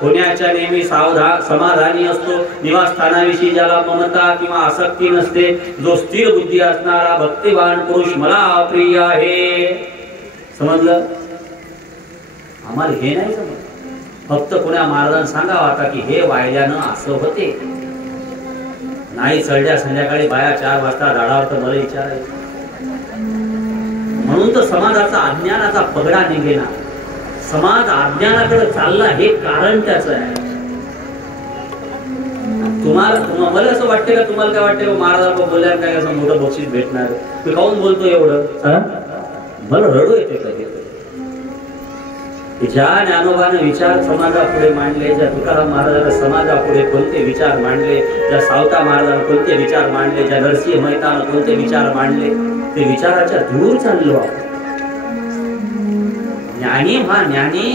होण्याच्या नेहमी समाधानी असतो, निवासस्थानाविषयी ज्याला ममता किंवा आसक्ती नसते, जो स्थिर बुद्धी असणारा भक्तिवान पुरुष मला प्रिय आहे. समजलं? आम्हाला हे नाही समजलं. फक्त कोण्या महाराजांना सांगावं आता की हे वायल्यानं असं होते. नाही चढल्या संध्याकाळी बाया 4 वाजता झाडावर तर मला विचारायचं. म्हणून तर समाजाचा अज्ञानाचा पगडा निघेना. समाज अज्ञानाकडे चालला हे कारण त्याचं आहे. तुम्हाला मला असं वाटतं का, तुम्हाला काय वाटतं महाराज बोलल्यावर काय असं मोठं बक्षीस भेटणार? मी काहून बोलतो एवढं? मला रडू येते कधी. ज्या ज्ञानोबाने विचार समाजापुढे मांडले, ज्या तुकाराम महाराजांना समाजापुढे कोणते विचार मांडले, ज्या सावता महाराजांना कोणते विचार मांडले, ज्या नरसिंह मेहतानं कोणते विचार मांडले, ते विचाराच्या दूर चाललो. ज्ञानी ज्ञानी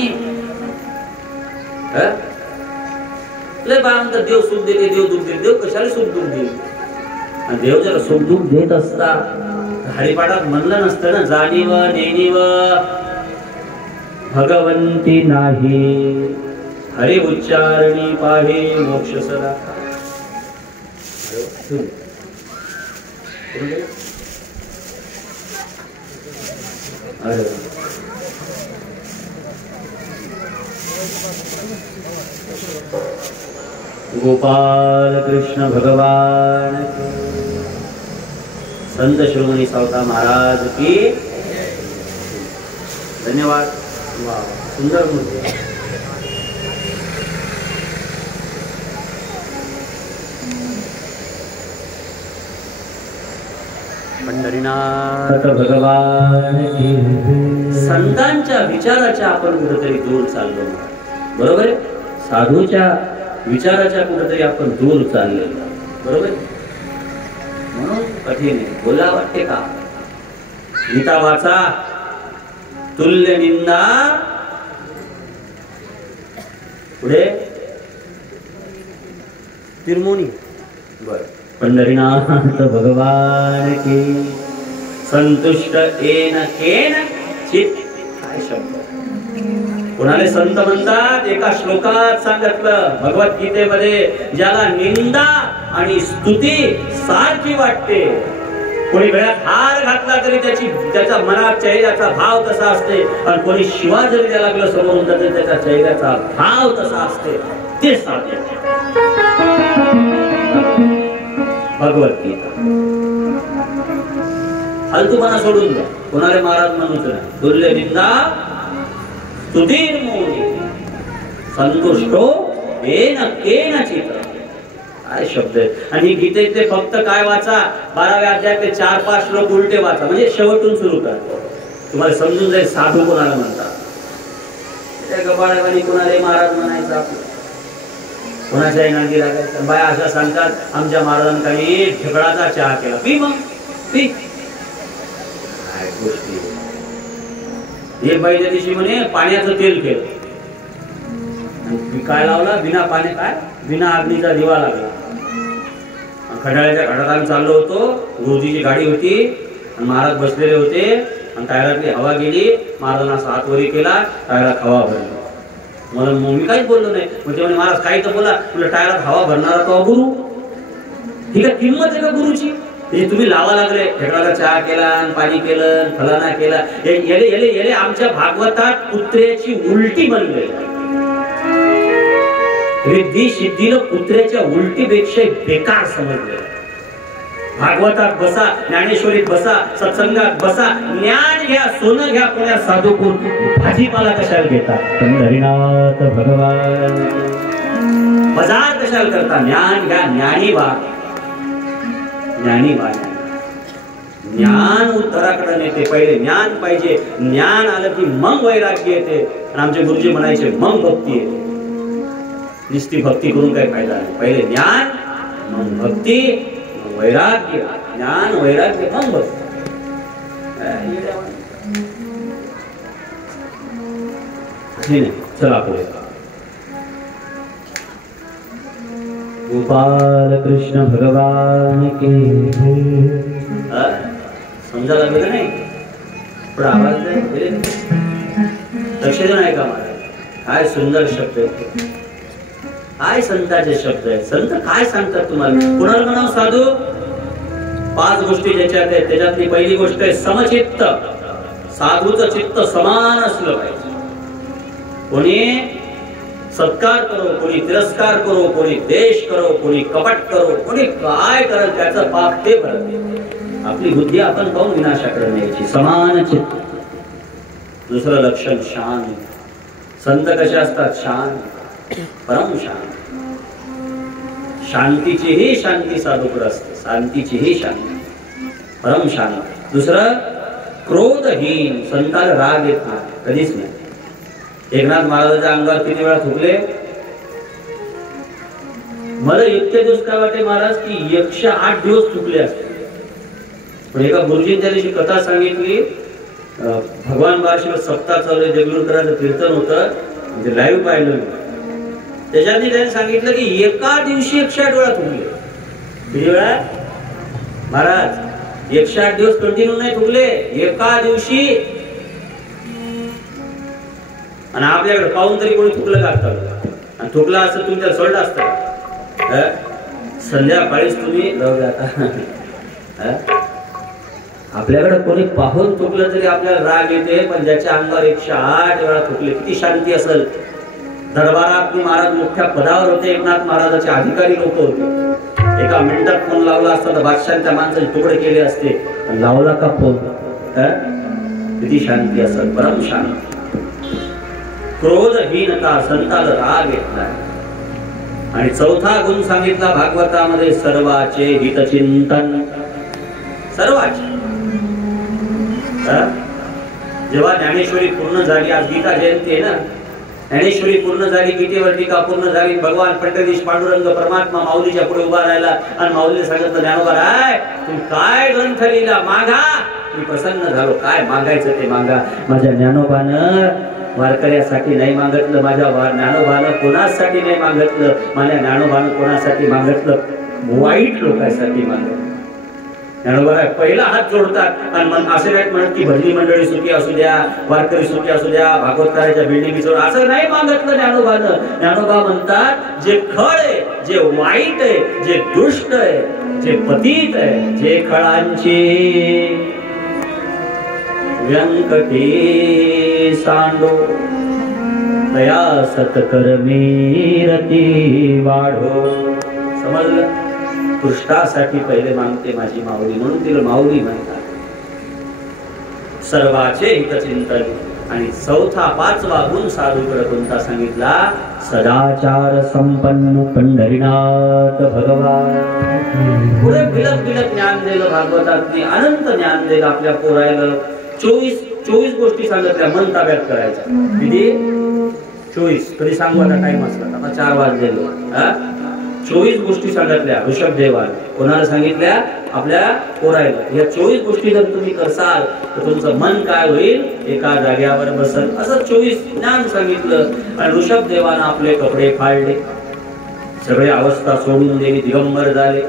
लय बा म्हणतात देव सुख देते, देव दुःख देते. देव कशाला सुख दुःख देईल? आणि देव जर सुख दुःख देत असता हरिपाठात म्हणलं नसतं ना, जाणीव नेणीव भगवंती नाही, हरि उच्चारणी पाहे मोक्ष सदा. गोपाल कृष्ण भगवान. संत शिरोमणी सावता महाराज की धन्यवाद. सुंदर मूर्ती. पंढरीनाथ भगवान की. संतांच्या विचाराच्या आपण कुठेतरी दूर चाललो. बरोबर आहे? साधूच्या विचाराच्या कुठेतरी आपण दूर चाललो. बरोबर. म्हणून कठीण आहे. बोला वाटते का? गीता वाचा. तुल्य निंदा. पुढे तिरमोनी. बर. पंढरीनाथ भगवान की. संतुष्ट येन केन चित. काय शब्द. कोणाले संत म्हणतात? एका श्लोकात सांगितलं भगवद्गीतेमध्ये, ज्याला निंदा आणि स्तुती सारखी वाटते. कोणी गळ्यात हार घातला तरी त्याच्या मनात चेहऱ्याचा भाव तसा असते, आणि कोणी शिवा जरी द्यायला लागलं समोरून तरी त्याच्या चेहऱ्याचा भाव तसा असते. ते साध्य भगवद्गीता. फालतूपणा सोडून द्या. कोणाला महाराज म्हणूच नाही. तुल्य निंदा स्तुतीर मोनी संतुष्टो येन केनचित. काय शब्द आहे. आणि गीतेतले फक्त काय वाचा? 12व्या अध्यायातले 4-5 श्लोक उलटे वाचा. म्हणजे शेवटून सुरू करा. तुम्हाला समजून जाईल साधू कोणाला म्हणतात. त्या गबाळवाणी कोणाला महाराज म्हणायचं आपलं. कोणाच्याही नांदी लागायचं. बाया अशा सांगतात, आमच्या महाराजांनी ढेकळाचा चहा केला. पी मग पी. काय गोष्टी. हे पहिल्या दिवशी म्हणे पाण्याचं तेल केलं. काय लावला? बिना पाणी काय? बिना अग्नीचा दिवा लागला. खडाळ्याच्या घाटात चाललो होतो. गुरुजीची गाडी होती आणि महाराज बसलेले होते. आणि टायरातली हवा गेली. महाराजांना असा हातवरी केला. टायरात हवा भरली. मला मी काहीच बोललो नाही. म्हणजे म्हणे महाराज काही तर बोला. तुला टायरात हवा भरणारा तो गुरु. ठीक आहे. किंमत आहे का गुरुची? तुम्ही लावा लागले. ढेकळाला चहा केला, पाणी केलं, फलाना केला. येले आमच्या भागवतात कुत्र्याची उलटी बनली. रिद्धी सिद्धीनं कुत्र्याच्या उलटीपेक्षा बेकार समजले. भागवतात बसा, ज्ञानेश्वरीत बसा, सत्संगात बसा, ज्ञान घ्या, सोनं घ्या, पुण्या साधूपूर भाजीपाला कशाला घेतात? पंढरीनाथ भगवान बाजार कशाला करता? ज्ञान घ्या, ज्ञानी व्हा, ज्ञानी व्हा. ज्ञान उत्तराकडे नेते. पहिले ज्ञान पाहिजे, ज्ञान आलं की मग वैराग्य येते. आणि आमचे गुरुजी म्हणायचे मग भक्ती येते. नुसती भक्ती करून काही फायदा नाही. पहिले ज्ञान, मग भक्ती, मग वैराग्य. ज्ञान, वैराग्य, मग भक्ती. चला पुढे. गोपाल कृष्ण भगवान के समजा लागलं नाही पण आवाज नाही. लक्ष देऊन ऐका महाराज, काय सुंदर शब्द आहेत, काय संतांचे शब्द आहेत. संत काय सांगतात तुम्हाला? कुणाला म्हणावं साधू? 5 गोष्टी ज्याच्यात आहेत त्याच्यातली पहिली गोष्ट आहे समचित्त. साधूचं चित्त समान असलं पाहिजे. कोणी सत्कार करो, कोणी तिरस्कार करो, कोणी देश करो, कोणी कपट करो, कोणी काय करेल त्याचं पाप ते भरते. आपली बुद्धी आपण पाहून विनाशाकडे न्यायची. समान चित्त. दुसरं लक्षण शांत. संत कसे असतात? शांत, परम शांत. शांतीचीही शांती साधूकडे असते. शांतीचीही शांती, परम शांत. दुसरं क्रोधहीन. संताला राग येत नाही, कधीच नाही. एकनाथ महाराजांच्या अंगावर किती वेळा थुकले? मला इतके दिवस काय वाटते महाराज की 108 दिवस थुकले असते. पण एका गुरुजींनी त्या दिवशी कथा सांगितली. भगवान बाळशिव सप्ताह चालू, देगलूरकरांचं कीर्तन होतं, म्हणजे लाईव्ह पाहिलं. त्याच्यातही त्यांनी सांगितलं की एका दिवशी 108 वेळा थुकले. किती वेळा महाराज? 108 दिवस कंटिन्यू नाही थुकले, एका दिवशी. आणि आपल्याकडे पाहून तरी कोणी थुकलं का असतं? आणि थुकला असं तुमच्या सोडलं असतं. संध्याकाळीच तुम्ही आपल्याकडे कोणी पाहून थुकलं तरी आपल्याला राग येते. पण ज्याच्या अंगावर 108 वेळा थुकले, किती शांती असेल. दरबारात महाराज मोठ्या पदावर होते. एकनाथ महाराजाचे अधिकारी लोक होते. एका मिनिटात फोन लावला असता तर बादशाह त्या माणसाचे तुकडे केले असते. पण लावला का फोन? किती शांती असेल, परम शांती. क्रोधहीनता. संताला राग येत नाही. आणि चौथा गुण सांगितला भागवतामध्ये सर्वाचे हितचिंतन. सर्वाचे. जेव्हा ज्ञानेश्वरी पूर्ण झाली, आज गीता जयंती आहे ना, ज्ञानेश्वरी पूर्ण झाली, गीतेवर टीका पूर्ण झाली, भगवान पंढरीश पांडुरंग परमात्मा माऊलीच्या पुढे उभा राहिला आणि माऊलीने सांगितलं ज्ञानोबा राय तुम्ही काय ग्रंथ लिहिला मागा. मी प्रसन्न झालो. काय मागायचं ते मागा. माझ्या ज्ञानोबानं वारकऱ्यासाठी नाही मागितलं, माझ्या ज्ञानोबानं कोणासाठी नाही मागितलं, माझ्या ज्ञानोबानं कोणासाठी मागितलं? वाईट लोकांसाठी मागितलं. ज्ञानोबा पहिला हात जोडतात आणि असे नाही म्हणत की भजनी मंडळी सुखी असू द्या, वारकरी सुखी असू द्या, भागवतकाराच्या बिल्डिंगीवर असं नाही मागितलं ज्ञानोबानं. ज्ञानोबा म्हणतात जे खळ आहे, जे वाईट आहे, जे दुष्ट आहे, जे पतित आहे, जे खळांचे व्यंकटे सांडो तया सत्कर्मी रती वाढो. समजलं? कृष्णासाठी पहिले मागते माझी माऊली, म्हणून तिला माऊली म्हणतात. सर्वाचे हितचिंतन. आणि चौथा 5वा गुण साधूकडे कोणता सांगितला? सदाचार संपन्न पंढरीनाथ भगवान. पुढे बिलक बिलक ज्ञान दिलं भागवतातनी, अनंत ज्ञान दिलं आपल्या पोरायला. 24 गोष्टी सांगितल्या मन ताब्यात करायच्या. किती? 24. कधी सांगू आता टाइम असला, आता 4 वाजलेलो. 24 गोष्टी सांगितल्या ऋषभदेवाने. कोणाला सांगितल्या? आपल्या पोरायला. या 24 गोष्टी जर तुम्ही करसाल तर तुमचं मन काय होईल? एका जाग्यावर बसल. असं 24 ज्ञान सांगितलं. आणि ऋषभदेवानं आपले कपडे फाडले, सगळे अवस्था सोडून दिली, दिगंबर झाले,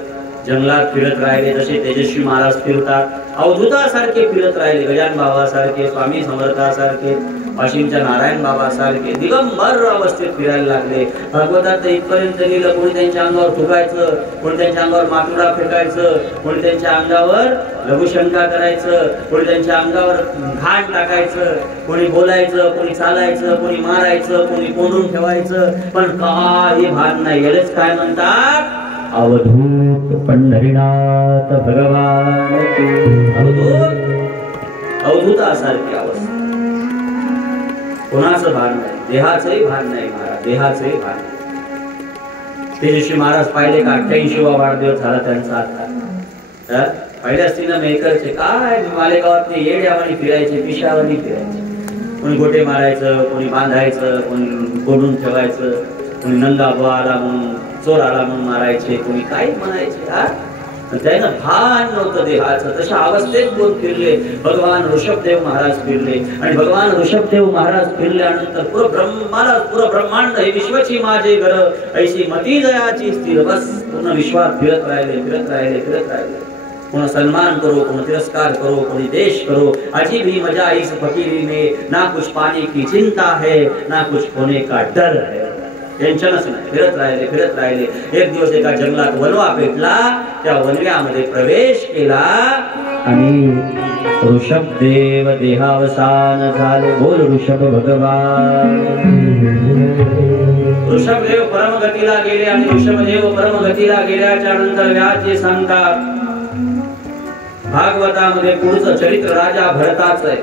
जंगलात फिरत राहिले. जसे तेजस्वी महाराज फिरतात, अवधूतासारखे फिरत राहिले, गजानन बाबासारखे, स्वामी समर्थासारखे, वाशिमच्या नारायण बाबासारखे दिगंबर अवस्थेत फिरायला लागले. भागवतात इथपर्यंत लिहिलं, कोणी त्यांच्या अंगावर थुकायचं, कोणी त्यांच्या अंगावर मातुडा फेकायचं, कोणी त्यांच्या अंगावर लघुशंका करायचं, कोणी त्यांच्या अंगावर घाण टाकायचं, कोणी बोलायचं, कोणी चालायचं, कोणी मारायचं, कोणी कोंडून ठेवायचं, पण काही भान नाही. यालाच काय म्हणतात? अवधूत पंढरीनाथ भगवान की अवधूतासारखी अवस्था. कोणाचं भान नाही, देहाचंही भान नाही महाराज, देहाचंही भान नाही. ते दिवशी महाराज पाहिले का 88वा वाढदिवस झाला त्यांचा आता. पहिले असतील ना मेकरचे काय मालेगावातले येड्यावानी फिरायचे, पिशावानी फिरायचे. कोणी गोटे मारायचं, कोणी बांधायचं, कोणी गोडून ठेवायचं, कोणी नंगा बुवा आला म्हणून, चोर आला म्हणून मारायचे, कोणी काही म्हणायचे. त्यांना भान नव्हतं देहाचं. तशा अवस्थेत कोण फिरले? भगवान ऋषभदेव महाराज फिरले. आणि भगवान ऋषभदेव महाराज फिरल्यानंतर पुरं ब्रह्मांड हे विश्वची माझे घर ऐशी मती जयाची स्थिर. बस पूर्ण विश्वात फिरत राहिले, फिरत राहिले, फिरत राहिले. कोण सन्मान करो, कोण तिरस्कार करो, कोणी देश करो, अजी भी मजा इस फकीरी में, ना कुछ पाने की चिंता है, ना कुछ होने का डर है. टेन्शनच नाही. फिरत राहिले, फिरत राहिले. एक दिवस एका जंगलात वनवा भेटला. त्या वनव्यामध्ये प्रवेश केला आणि ऋषभदेव देहावसान झाले. बोल ऋषभ भगवान. ऋषभदेव परमगतीला गेले आणि ऋषभदेव परमगतीला गेल्याच्या नंतर व्यासजी सांगतात भागवतामध्ये पुढचं चरित्र राजा भरताचं आहे.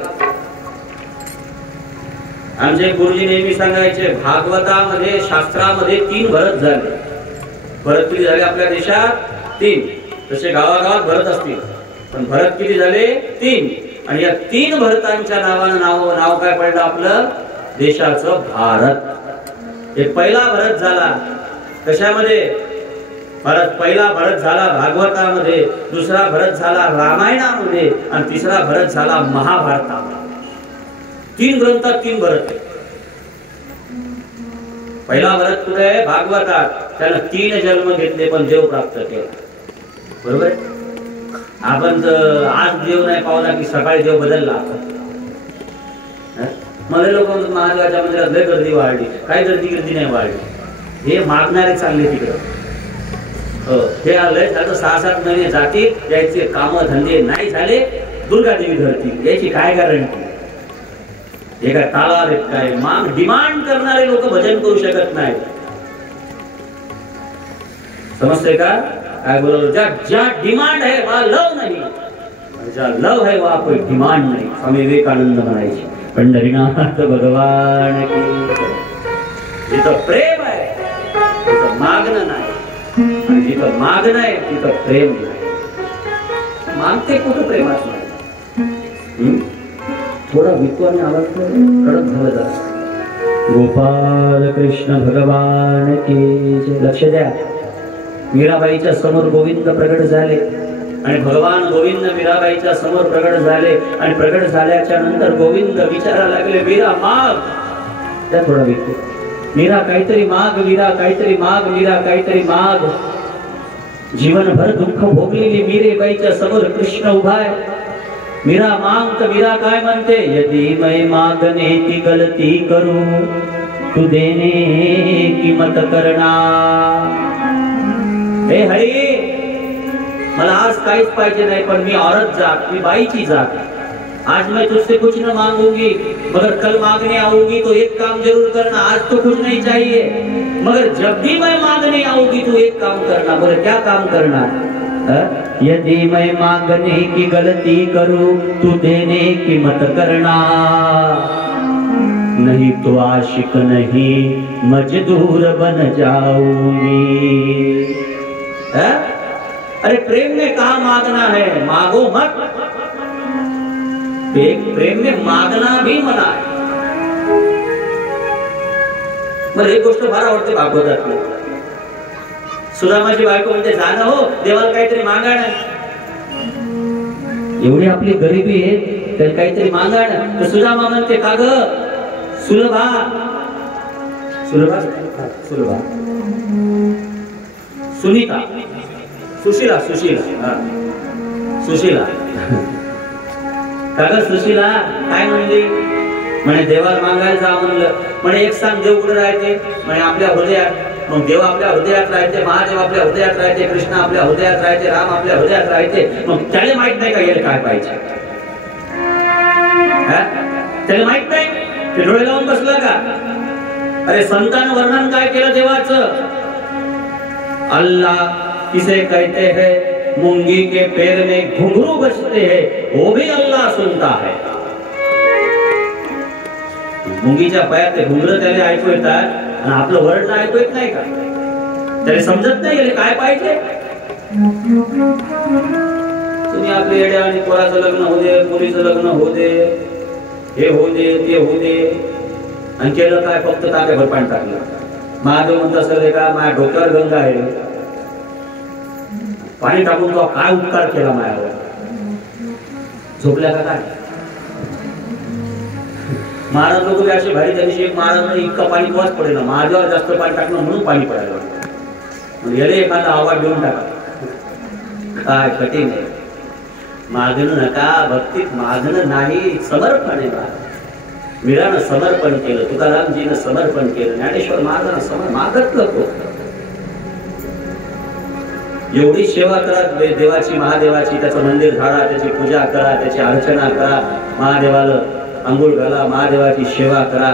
आमचे गुरुजी नेहमी सांगायचे भागवतामध्ये शास्त्रामध्ये 3 भरत झाले. भरत किती झाले आपल्या देशात? 3. तसे गावागावात भरत असतील, पण भरत किती झाले? 3. आणि या 3 भरतांच्या नावानं नाव काय पडलं आपलं देशाचं? भारत. एक पहिला भरत झाला कशामध्ये? पहिला भरत झाला भागवतामध्ये, दुसरा भरत झाला रामायणामध्ये आणि तिसरा भरत झाला महाभारतामध्ये. 3 ग्रंथात 3 भरत आहे. पहिला भरत कुठे आहे? भागवतात. त्याला 3 जन्म घेतले पण देव प्राप्त केला. बरोबर आहे. आपण आज देव नाही पावला की सकाळी देव बदलला. मला लोक महादेवाच्या मंदिरात लय गर्दी वाढली. काय गर्दी नाही वाढली. हे मागणारे चालले तिकडे. हे लय झालं 6-7 महिने जातील, यायचे काम धंदे नाही झाले, दुर्गादेवी धरतील. याची काय गॅरंटी? हे काय ताला रे काय? माग डिमांड करणारे लोक भजन करू शकत नाही. समजते का काय बोललो? ज्या डिमांड है वह लव नहीं, ज्या लव है वह कोई डिमांड नहीं. स्वामी विवेकानंद म्हणायचे पंढरीनाथ भगवान की. जिथं प्रेम आहे तिथं मागणं नाही, आणि जिथं मागणं आहे तिथं प्रेम नाही. मागते कुठं प्रेमात नाही. थोडा विद्वान आवाज कडक झाला जात. गोपाल कृष्ण भगवान की. लक्ष द्या. मीराबाईच्या समोर गोविंद प्रगट झाले आणि भगवान गोविंद मीराबाईच्या समोर प्रगट झाले आणि प्रगट झाल्याच्या नंतर गोविंद विचारायला लागले मीरा माग. त्या थोडा विद्वान. मीरा काहीतरी माग, मीरा काहीतरी माग, मीरा काहीतरी माग. जीवनभर दुःख भोगलेली मीरेबाईच्या समोर कृष्ण उभा आहे. मीरा मांग तर मीरा काय म्हणते? यदि मैं मागने की गलती करूं तू देने की मत करना. हे हरी, मला आज काहीच पाहिजे नाही, पण मी औरत जात, मी बाईची जात. आज मैं तुझसे कुछ न मांगूंगी, मगर कल मांगने आऊंगी तो एक काम जरूर करना. आज तो कुछ नहीं चाहिए, मगर जब भी मैं मांगने आऊंगी तो एक काम करना. बोले क्या काम करना? यदि मैं मांगने की गलती करूं तू देने की मत करना. नहीं तो आशिक नहीं मजदूर बन जाऊंगी. अरे प्रेम में कहाँ मांगना है? मांगो मत. प्रेम में मागना भी मना है. मला एक गोष्ट फार आवडते भागवतातली. सुदामाची बायको म्हणते जाणं हो देवाला काहीतरी मागा ना. एवढी आपली गरिबी आहे तर काहीतरी मागा ना. तर सुदामा म्हणते का ग सुलभा, सुलभा सुलभा सुनीता सुशीला सुशीला सुशीला का ग सुशीला काय म्हणली? म्हणे देवाला मागायला जा म्हणलं. म्हणे एक सांग देव कुठे राहते? म्हणे आपल्या हृदयात. मग देव आपल्या हृदयात राहते, महादेव आपल्या हृदयात राहते, कृष्ण आपल्या हृदयात राहते, राम आपल्या हृदयात राहते. मग त्याला माहित नाही का याला काय पाहिजे? त्याला माहित नाही? ते डोळे लावून बसला का? अरे संतान वर्णन काय केलं देवाचं? अल्लाह किसे कहते हैं मूंगी के पैर में घुंघरू बजते हैं वो भी अल्लाह सुनता है. मुंगीच्या पायात ते घुंगरं त्याला ऐकू येतात आणि आपलं वरडणं ऐकू येत नाही का? त्याला समजत नाही गेले काय पाहिजे. तुम्ही आपले येड्या आणि पोराचं लग्न होऊ दे, मुलीचं लग्न होऊ दे, हे होऊ दे, ते होऊ दे, आणि केलं काय? फक्त तांब्याभर पाणी टाकलं. महादेव म्हणत असेल का माझ्या डोक्यावर गंगा आहे, पाणी टाकून तो काय उपकार केला माझ्यावर? झोपल्या का काय? महाराज लोक असे भारी त्या दिवशी एक महाराज इतका पाणी कोणाच पडेल ना, महादेवावर जास्त पाणी टाकणं म्हणून पाणी पडायला याला एखादा आवाज देऊन टाका. काय कठीण आहे. मागणं नका, भक्तीत मागणं नाही, समर्पण आहे. मीरानं समर्पण केलं, तुकारामजीनं समर्पण केलं, ज्ञानेश्वर महाराजांना मागत नको. एवढी सेवा करा देवाची, महादेवाची. त्याचं मंदिर झाडा, त्याची पूजा करा, त्याची अर्चना करा, महादेवाला अंघोळ घाला, महादेवाची सेवा करा.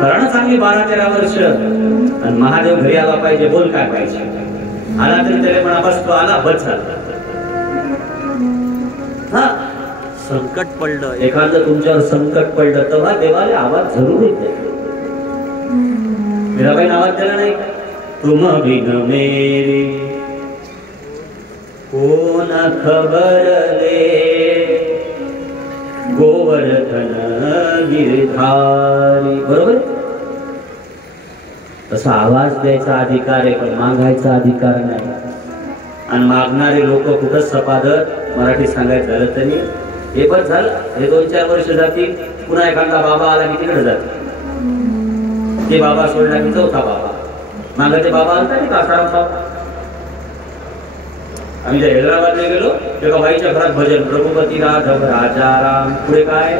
करा ना चांगली 12-13 वर्ष. आणि महादेव घरी आला पाहिजे. बोल काय पाहिजे? आला तरी त्याला म्हणा बस तो आला, बस झाला. हा संकट पडलं, एखादं तुमच्यावर संकट पडलं तेव्हा देवाला आवाज जरूर येते. मीराबाईने आवाज दिला नाही का? तुम बिन मेरी कोण खबर ले, गोवर्धन गिरधारी. बरोबर. तसा आवाज द्यायचा अधिकार आहे, पण मागायचा अधिकार नाही. आणि मागणारे लोक कुठं सपादत मराठी सांगायचं झालं तरी हे बस झालं. हे 2-4 वर्ष जातील, पुन्हा एखादा बाबा आला की तिकडे जातील. ते बाबा सोडला की चौथा बाबा. मागे ते बाबा आलता नाही का, आसाराम बाबा. आम्ही त्या हैदराबादला गेलो, एका बाईच्या घरात भजन, रघुपती राघव राजाराम. पुढे काय?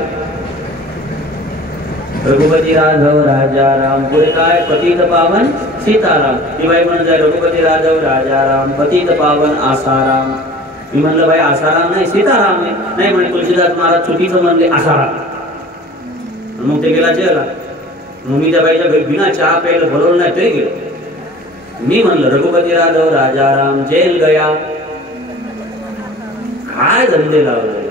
रघुपती राघव राजाराम. पुढे काय? पतित पावन सीताराम. ती बाई म्हणत आहे रघुपती राघव राजाराम, पतित पावन आसाराम. मी म्हणलं बाई आसाराम नाही, सीताराम आहे. नाही म्हणे तुलसीदास महाराज चुकीचं म्हणले, आसाराम. मग ते गेला जेला. मग मी त्या बाईच्या घरी बिना चहा प्यायला बोलवलं नाही, ते गेलो. मी म्हणलं रघुपती राघव राजाराम जेल गया. काय धंदे लावले?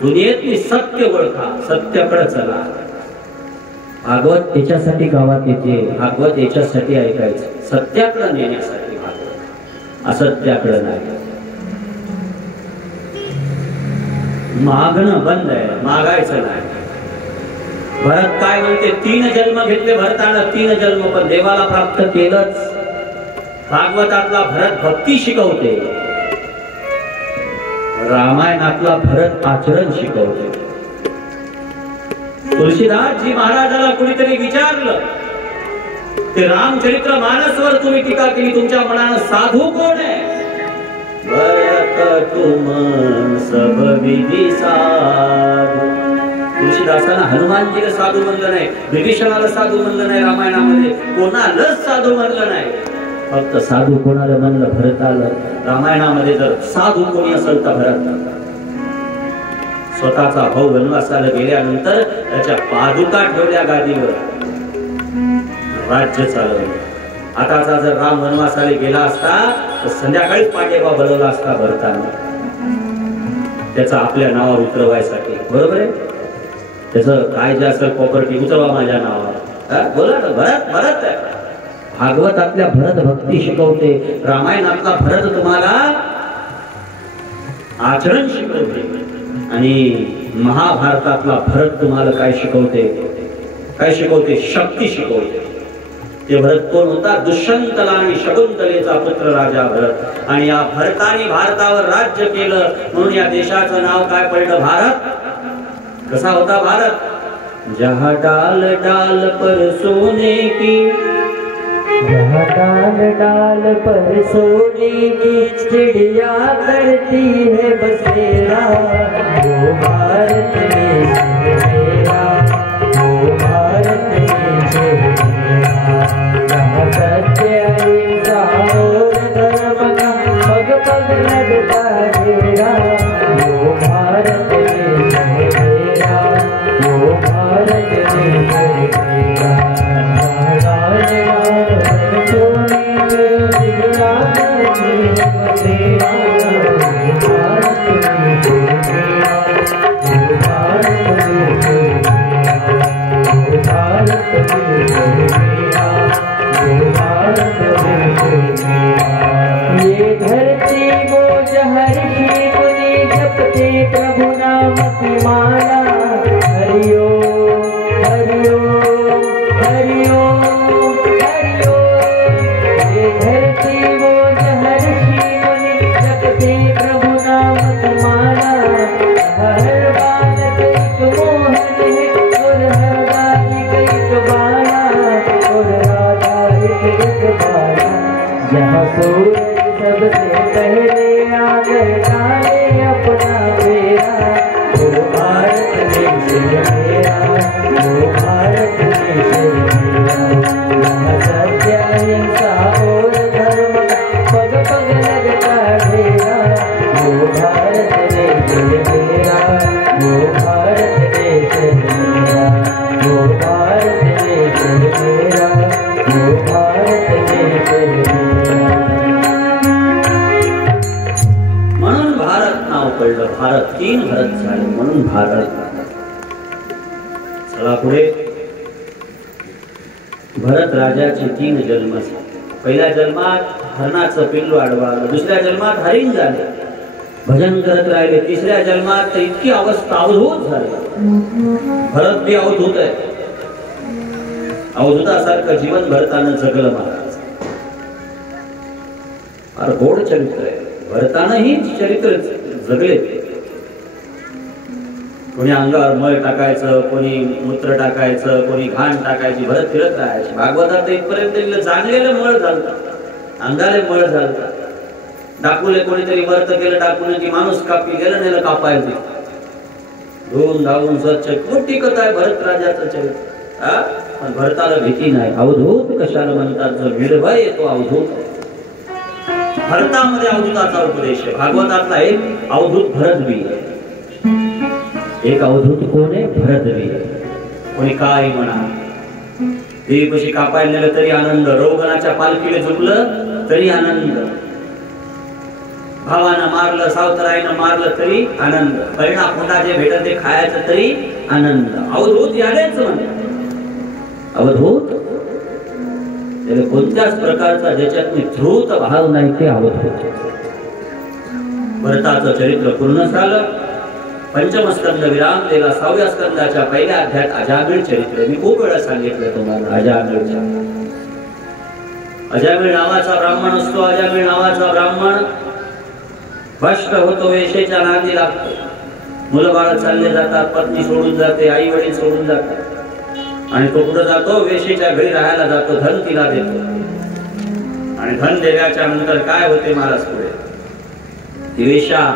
दुनियेत मी सत्य ओळखा, सत्याकडे चला. भागवत याच्यासाठी गावात येते, भागवत याच्यासाठी ऐकायचं, सत्याकडे नेण्यासाठी भागवत, असत्याकडे नाही. मागणं बंद आहे, मागायचं नाही. भरत काय म्हणते? 3 जन्म घेतले भरतानं, 3 जन्म, पण देवाला प्राप्त केलंच. भागवतातला भरत भक्ती शिकवते, रामायणातला भरत आचरण शिकवते. तुलसीदासजी महाराजाला कुणीतरी विचारलं, ते रामचरित्र मानसवर तुम्ही टीका केली, तुमच्या मनानं साधू कोण आहे? भरत तुम सब विधी साधू. तुलसीदासांना हनुमानजीला साधू म्हणलं नाही, विभीषणाला साधू म्हणलं नाही, रामायणामध्ये कोणालाच साधू म्हणलं नाही. फक्त साधू कोणाला म्हणलं? भरताला. रामायणामध्ये जर साधू कोणी असेल तर भरत. स्वतःचा भाऊ वनवासाला गेल्यानंतर त्याच्या पादुका ठेवल्या गादीवर, राज्य चालवलं. आताचा जर राम वनवासाला गेला असता तर संध्याकाळीच पांडेबा बोलवला असता भरताना, त्याचा आपल्या नावावर उतरवायसाठी. बरोबर आहे. त्याचं काय जे असेल प्रॉपर्टी उतरवा माझ्या नावावर. बोला ना, भरत भरत आहे. भागवतातल्या भरत भक्ती शिकवते, रामायणातला भरत तुम्हाला आचरण शिकवते, आणि महाभारतातला भरत तुम्हाला काय शिकवते? काय शिकवते? शक्ती शिकवते. ते भरत कोण होता? दुष्यंतला आणि शकुंतलेचा पुत्र राजा भरत. आणि या भरताने भारतावर राज्य केलं, म्हणून या देशाचं नाव काय पडलं? भारत. कसा होता भारत? जहाँ डाल डाल पर सोने की, जहाँ डाल डाल पर सोने की चिड़िया करती है बसेरा, वो भारत देश है मेरा, वो भारत देश है मेरा। जहाँ सत्य अहिंसा और धर्म का पग पग लगता घेरा, वो भारत देश है मेरा, वो भारत देश है मेरा। भरत राजाचे 3 जन्म. पहिल्या जन्मात हरणाचं पिल्लू आडवालं, दुसऱ्या जन्मात हरिण झाले, भजन करत राहिले, तिसऱ्या जन्मात तर इतकी अवस्था अवधूत झाली. भरत बी अवधूत आहे. अवधूतासारखं जीवन भरतानं जगलं महाराज. फार गोड चरित्र आहे. भरतानंही चरित्र जगले. कोणी अंगावर मळ टाकायचं, कोणी मूत्र टाकायचं, कोणी घाण टाकायची, भरत फिरत राहायचे. भागवतात इथपर्यंत जाणलेलं मळ झालं, अंगाले मळ झालं. डाकूले कोणीतरी व्रत केलं, डाकूने की माणूस कापी गेलं, नेलं कापायचं, धुवून धावून स्वच्छ. मोठी कथा आहे भरत राजाचं चरित्र. पण भरताला भीती नाही. अवधूत कशाला म्हणतात? जो निर्भय तो अवधूत. भरतामध्ये अवधूताचा उपदेश आहे. भागवतातला एक अवधूत भरत बी आहे. एक अवधूत कोण आहे? भरत बी आहे. कोणी काय म्हणा, देवीपाशी कापायला नेलं तरी आनंद, रोगनाच्या पालखीला झुकलं तरी आनंद, भावानं मारलं, सावतराईनं मारलं तरी आनंद, परिणा फोटा जे भेटत ते खायचं तरी आनंद. अवधूत यालेच म्हणतात. अवधूत त्याला कोणत्याच प्रकारचा ज्याच्यात धृत भाव नाही ते अवधूत. भरताचं चरित्र पूर्ण झालं. पंचम स्कंद विराम दिला. 6व्या स्कंदाच्या पहिल्या अध्यायात अजामिळ चरित्र. मी खूप वेळा सांगितलं तुम्हाला अजामिळच्या. अजामिळ नावाचा ब्राह्मण असतो. अजामिळ नावाचा ब्राह्मण भ्रष्ट होतो, वेशेच्या नादी लागतो. मुलं बाळ चालले जातात, पत्नी सोडून जाते, आई वडील सोडून जातात, आणि तो कुठं जातो? वेशेच्या घरी राहायला जातो. धन तिला देतो, आणि धन दिल्याच्या नंतर काय होते महाराज पुढे? ती वेशा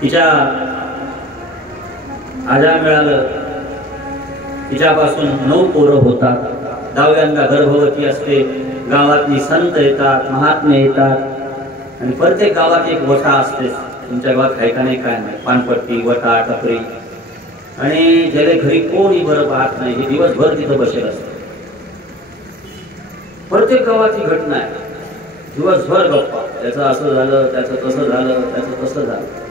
तिच्या अजामिळाला तिच्यापासून 9 पोरं होतात. 10व्यांदा गर्भवती असते. गावातली संत येतात, महात्मे येतात, आणि प्रत्येक गावात एक वटा असते. तुमच्या गावात काय का नाही काय नाही, पानपट्टी, वटा, टपरी, आणि ज्याला घरी कोणी बरं पाहत नाही, हे दिवसभर तिथं बसेल असते. प्रत्येक गावात ही घटना आहे. दिवसभर गप्पा, त्याचं असं झालं, त्याचं तसं झालं, त्याचं तसं झालं.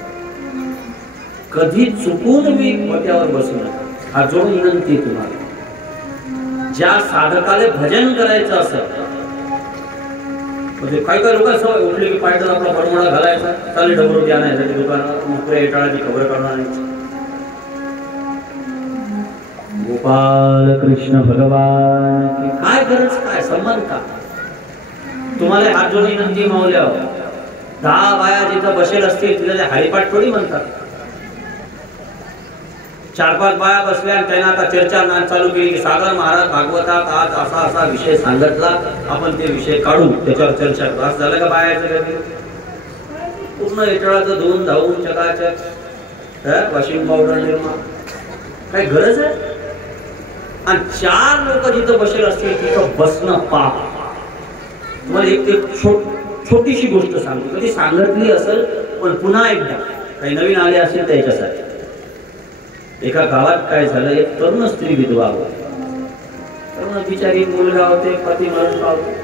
कधी चुकून मी वट्यावर बसू नका. हा जोड विनंती तुम्हाला. ज्या साधकाला भजन करायचं असं, म्हणजे काही लोक असं उठले की पायटन आपला बडमोडा घालायचा, चालेल डबरोटी आणायसाठी दुकानात, मुकऱ्या येटाळाची खबर काढून आणायची. गोपाल कृष्ण भगवान काय गरज, काय संबंध का? तुम्हाला हात जोडून विनंती मावल्यावर 10 बाया जिथं बसेल असतील तिला ते हरिपाठ थोडी म्हणतात. 4-5 बाया बसल्या आणि त्यांना आता चर्चा चालू केली की सागर महाराज भागवतात आज असा असा विषय सांगितला, आपण ते विषय काढू, त्याच्यावर चर्चा करू. असं झालं का बायाचं? पूर्ण येटाळाचं धुवून धावून चकाचक वॉशिंग पावडर निर्मा, काय गरज आहे? आणि 4 लोक जिथं बसेल असतील तिथं बसणं पाप. तुम्हाला एक छोटीशी गोष्ट सांगतो, कधी सांगितली असेल पण पुन्हा एकदा काही नवीन आले असेल त्याच्यासाठी. एका गावात काय झालं, एक तरुण स्त्री विधवा होती. तरुण बिचारी, मुलगा होते, पती मरण पावते,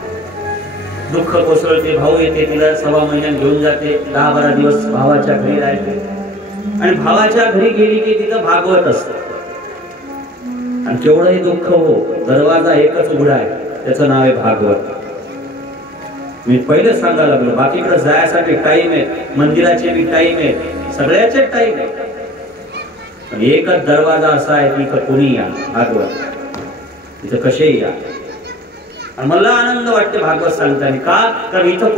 दुःख कोसळते, भाऊ येते, तिला 6 महिन्यात घेऊन जाते. 10-12 दिवस भावाच्या घरी राहते, आणि भावाच्या घरी गेली की तिथं भागवत असतं. आणि केवढंही दुःख हो, दरवाजा एकच उघडा आहे, त्याचं नाव आहे भागवत. मी पहिले सांगायला लागलो, बाकीकडे जायसाठी टाइम आहे, मंदिराचे बी टाइम आहे, सगळ्याचे टाइम आहे, पण एकच दरवाजा असा आहे की इथं कोणी या भागवत, इथं कसेही या. आणि मला आनंद वाटते भागवत सांगताना. का? कारण इथं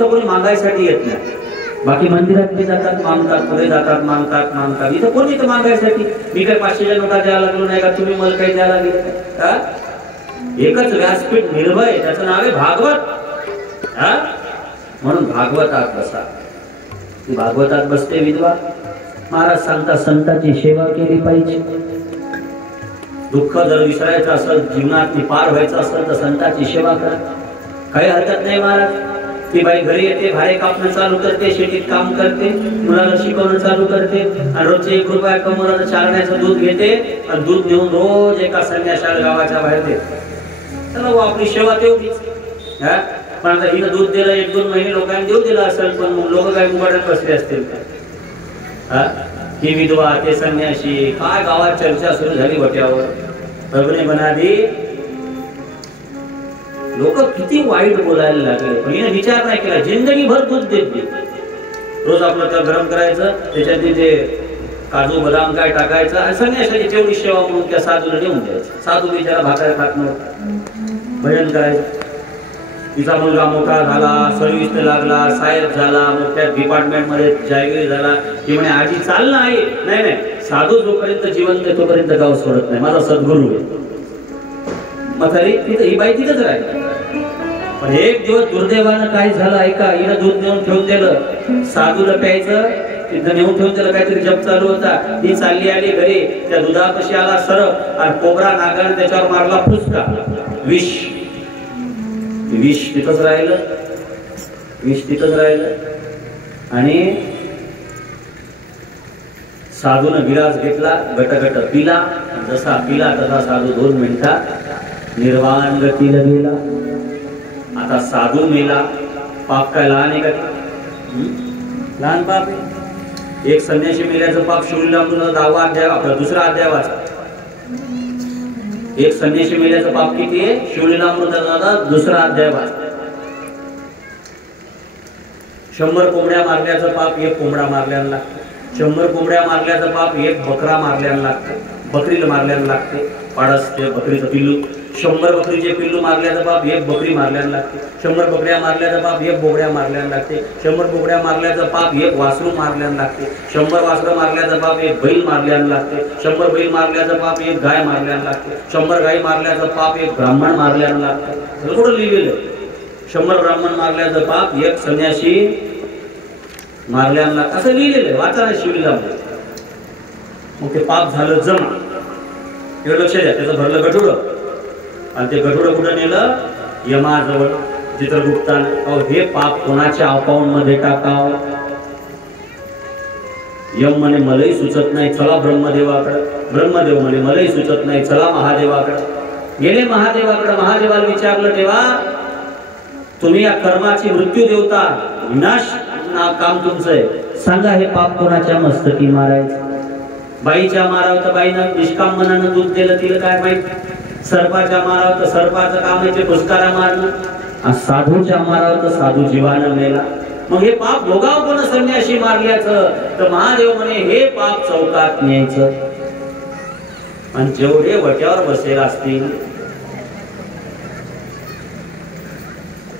कोणी मागायसाठी येत नाही. बाकी मंदिरात ते जातात मागतात, पुढे जातात मागतात. इथं कोणी इथं मागायसाठी? मी काय 500च्या नोटा द्यायला लागलो नाही का, तुम्ही मला काही द्यायला लागले का? एकच व्यासपीठ निर्भय, त्याचं नाव आहे भागवत. म्हणून भागवतात बसा. ती भागवतात बसते विधवा. महाराज सांगतात संतांची सेवा केली पाहिजे. दुःख जर विसरायचं असेल, जीवनात पार व्हायचं असेल तर संतांची सेवा करा, काही हरकत नाही महाराज. ती बाई घरी येते, भाडे कापणं चालू करते, शेतीत काम करते, मुलाला शिकवणं चालू करते, आणि रोजचे 1 रुपया कमवून चारण्याचं दूध घेते, आणि दूध घेऊन रोज एका संन्याशाला गावाच्या बाहेर देते. चला आपली सेवा तेवढीच. पण आता हिनं दूध दिलं, 1-2 महिने लोकांनी देऊ दिला असेल, पण मग लोक काय उघड्यात बसले असतील का? ही विधवा, ते संन्याशी, काय गावात चर्चा सुरू झाली वट्यावर. प्रभूने बना दी. लोक किती वाईट बोलायला लागले, पण हिने विचार नाही केला. जिंदगीभर दूध देत रोज आपलं तर गरम करायचं, त्याच्यात ते काजू बदाम काय टाकायचं आणि संन्यासाची तेवढी सेवा म्हणून त्या साधूला देऊन द्यायचं. साधू बिचारा भाकर खात नव्हता, भजन करायचं. तिचा मुलगा मोठा झाला, सर्व्हिस लागला, साहेब झाला, मोठ्या डिपार्टमेंट मध्ये जायगिरी झाला. ती म्हणे आजी चाल ना आई. नाही नाही, साधू जोपर्यंत जिवंत आहे तोपर्यंत गाव सोडत नाही, माझा सद्गुरू आहे. म्हातारी तिथं ही बाई तिथंच राहिली. पण एक दिवस दुर्दैवानं काय झालं ऐका, हिनं दूध नेऊन ठेवून दिलं, साधूला प्यायचं तिथं नेऊन ठेवून दिलं. काहीतरी जप चालू होता. ती चालली आली घरी, त्या दुधापाशी आला सरप आणि कोबरा नागाने त्याच्यावर मारला फुसका. विष तिथंच राहिलं, विष तिथंच राहिलं. आणि साधूनं गिलास घेतला, गटगट पिला. जसा पिला तसा साधू 2 मिनिटात निर्वाण गतीला गेला. आता साधू मेला, पाप काय लहान आहे का? लहान पाप आहे. एक संन्यासी मेल्याचं पाप शिवलीलामृताचा 10वा अध्याय, आपला 2रा अध्याय वाचा. एक संन्यासी मेल्याचं पाप किती आहे? शिवलीलामृताचा 2रा अध्याय वाचा. 100 कोंबड्या मारल्याचं पाप 1 कोंबडा मारल्याला लागतं. 100 कोंबड्या मारल्याचं पाप 1 बकरा मारल्याला लागतं. बकरीला मारल्याला लागते, पाडस ते बकरीचं पिल्लू. 100 बकरीचे पिल्लू मारल्याचं पाप 1 बकरी मारल्याला लागते. 100 बकऱ्या मारल्याचं पाप 1 बोकड्या मारल्याला लागते. 100 बोकड्या मारल्याचं पाप 1 वासरू मारल्याला लागते. 100 वासरं मारल्याचं पाप 1 बैल मारल्याला लागते. 100 बैल मारल्याचं पाप 1 गाय मारल्याला लागते. 100 गाय मारल्याचं पाप 1 ब्राह्मण मारल्याला लागते. कुठं लिहिलेलं? 100 ब्राह्मण मारल्याचं पाप 1 संन्यासी मारल्याला लागतं, असं लिहिलेलं. वाचा ना शिवलीलामृत. मग ते पाप झालं जमा. एवढं लक्ष द्या. त्याचं भरलं गठुडं आणि ते गठुडं कुठं नेलं? यमाजवळ. चित्रगुप्तान हे पाप कोणाच्या अकाउंट मध्ये टाकाव? यम म्हणे मलाही सुचत नाही, चला ब्रह्मदेवाकडे. ब्रह्मदेव म्हणे मलाही सुचत नाही, चला महादेवाकडे. गेले महादेवाकडे. महादेवाला विचारलं, देवा तुम्ही या कर्माची मृत्यू देवता, विनाश काम तुमचं आहे, सांगा हे पाप कोणाच्या मस्तकी मारायचं? बाईच्या मारावं तर बाईनं निष्काम मनानं दूध दिलं, तिला काय माहित. सर्पाच्या मारावं तर सर्पाचं काम आहे पुष्कारा मारणं. आणि साधूच्या मारावं तर साधू जीवानं मेला. मग हे पाप भोगाव कोण? संन्याशी मारल्याचं. तर महादेव म्हणे हे पाप चौकात न्यायचं. आणि जेवढे वट्यावर बसेल असतील,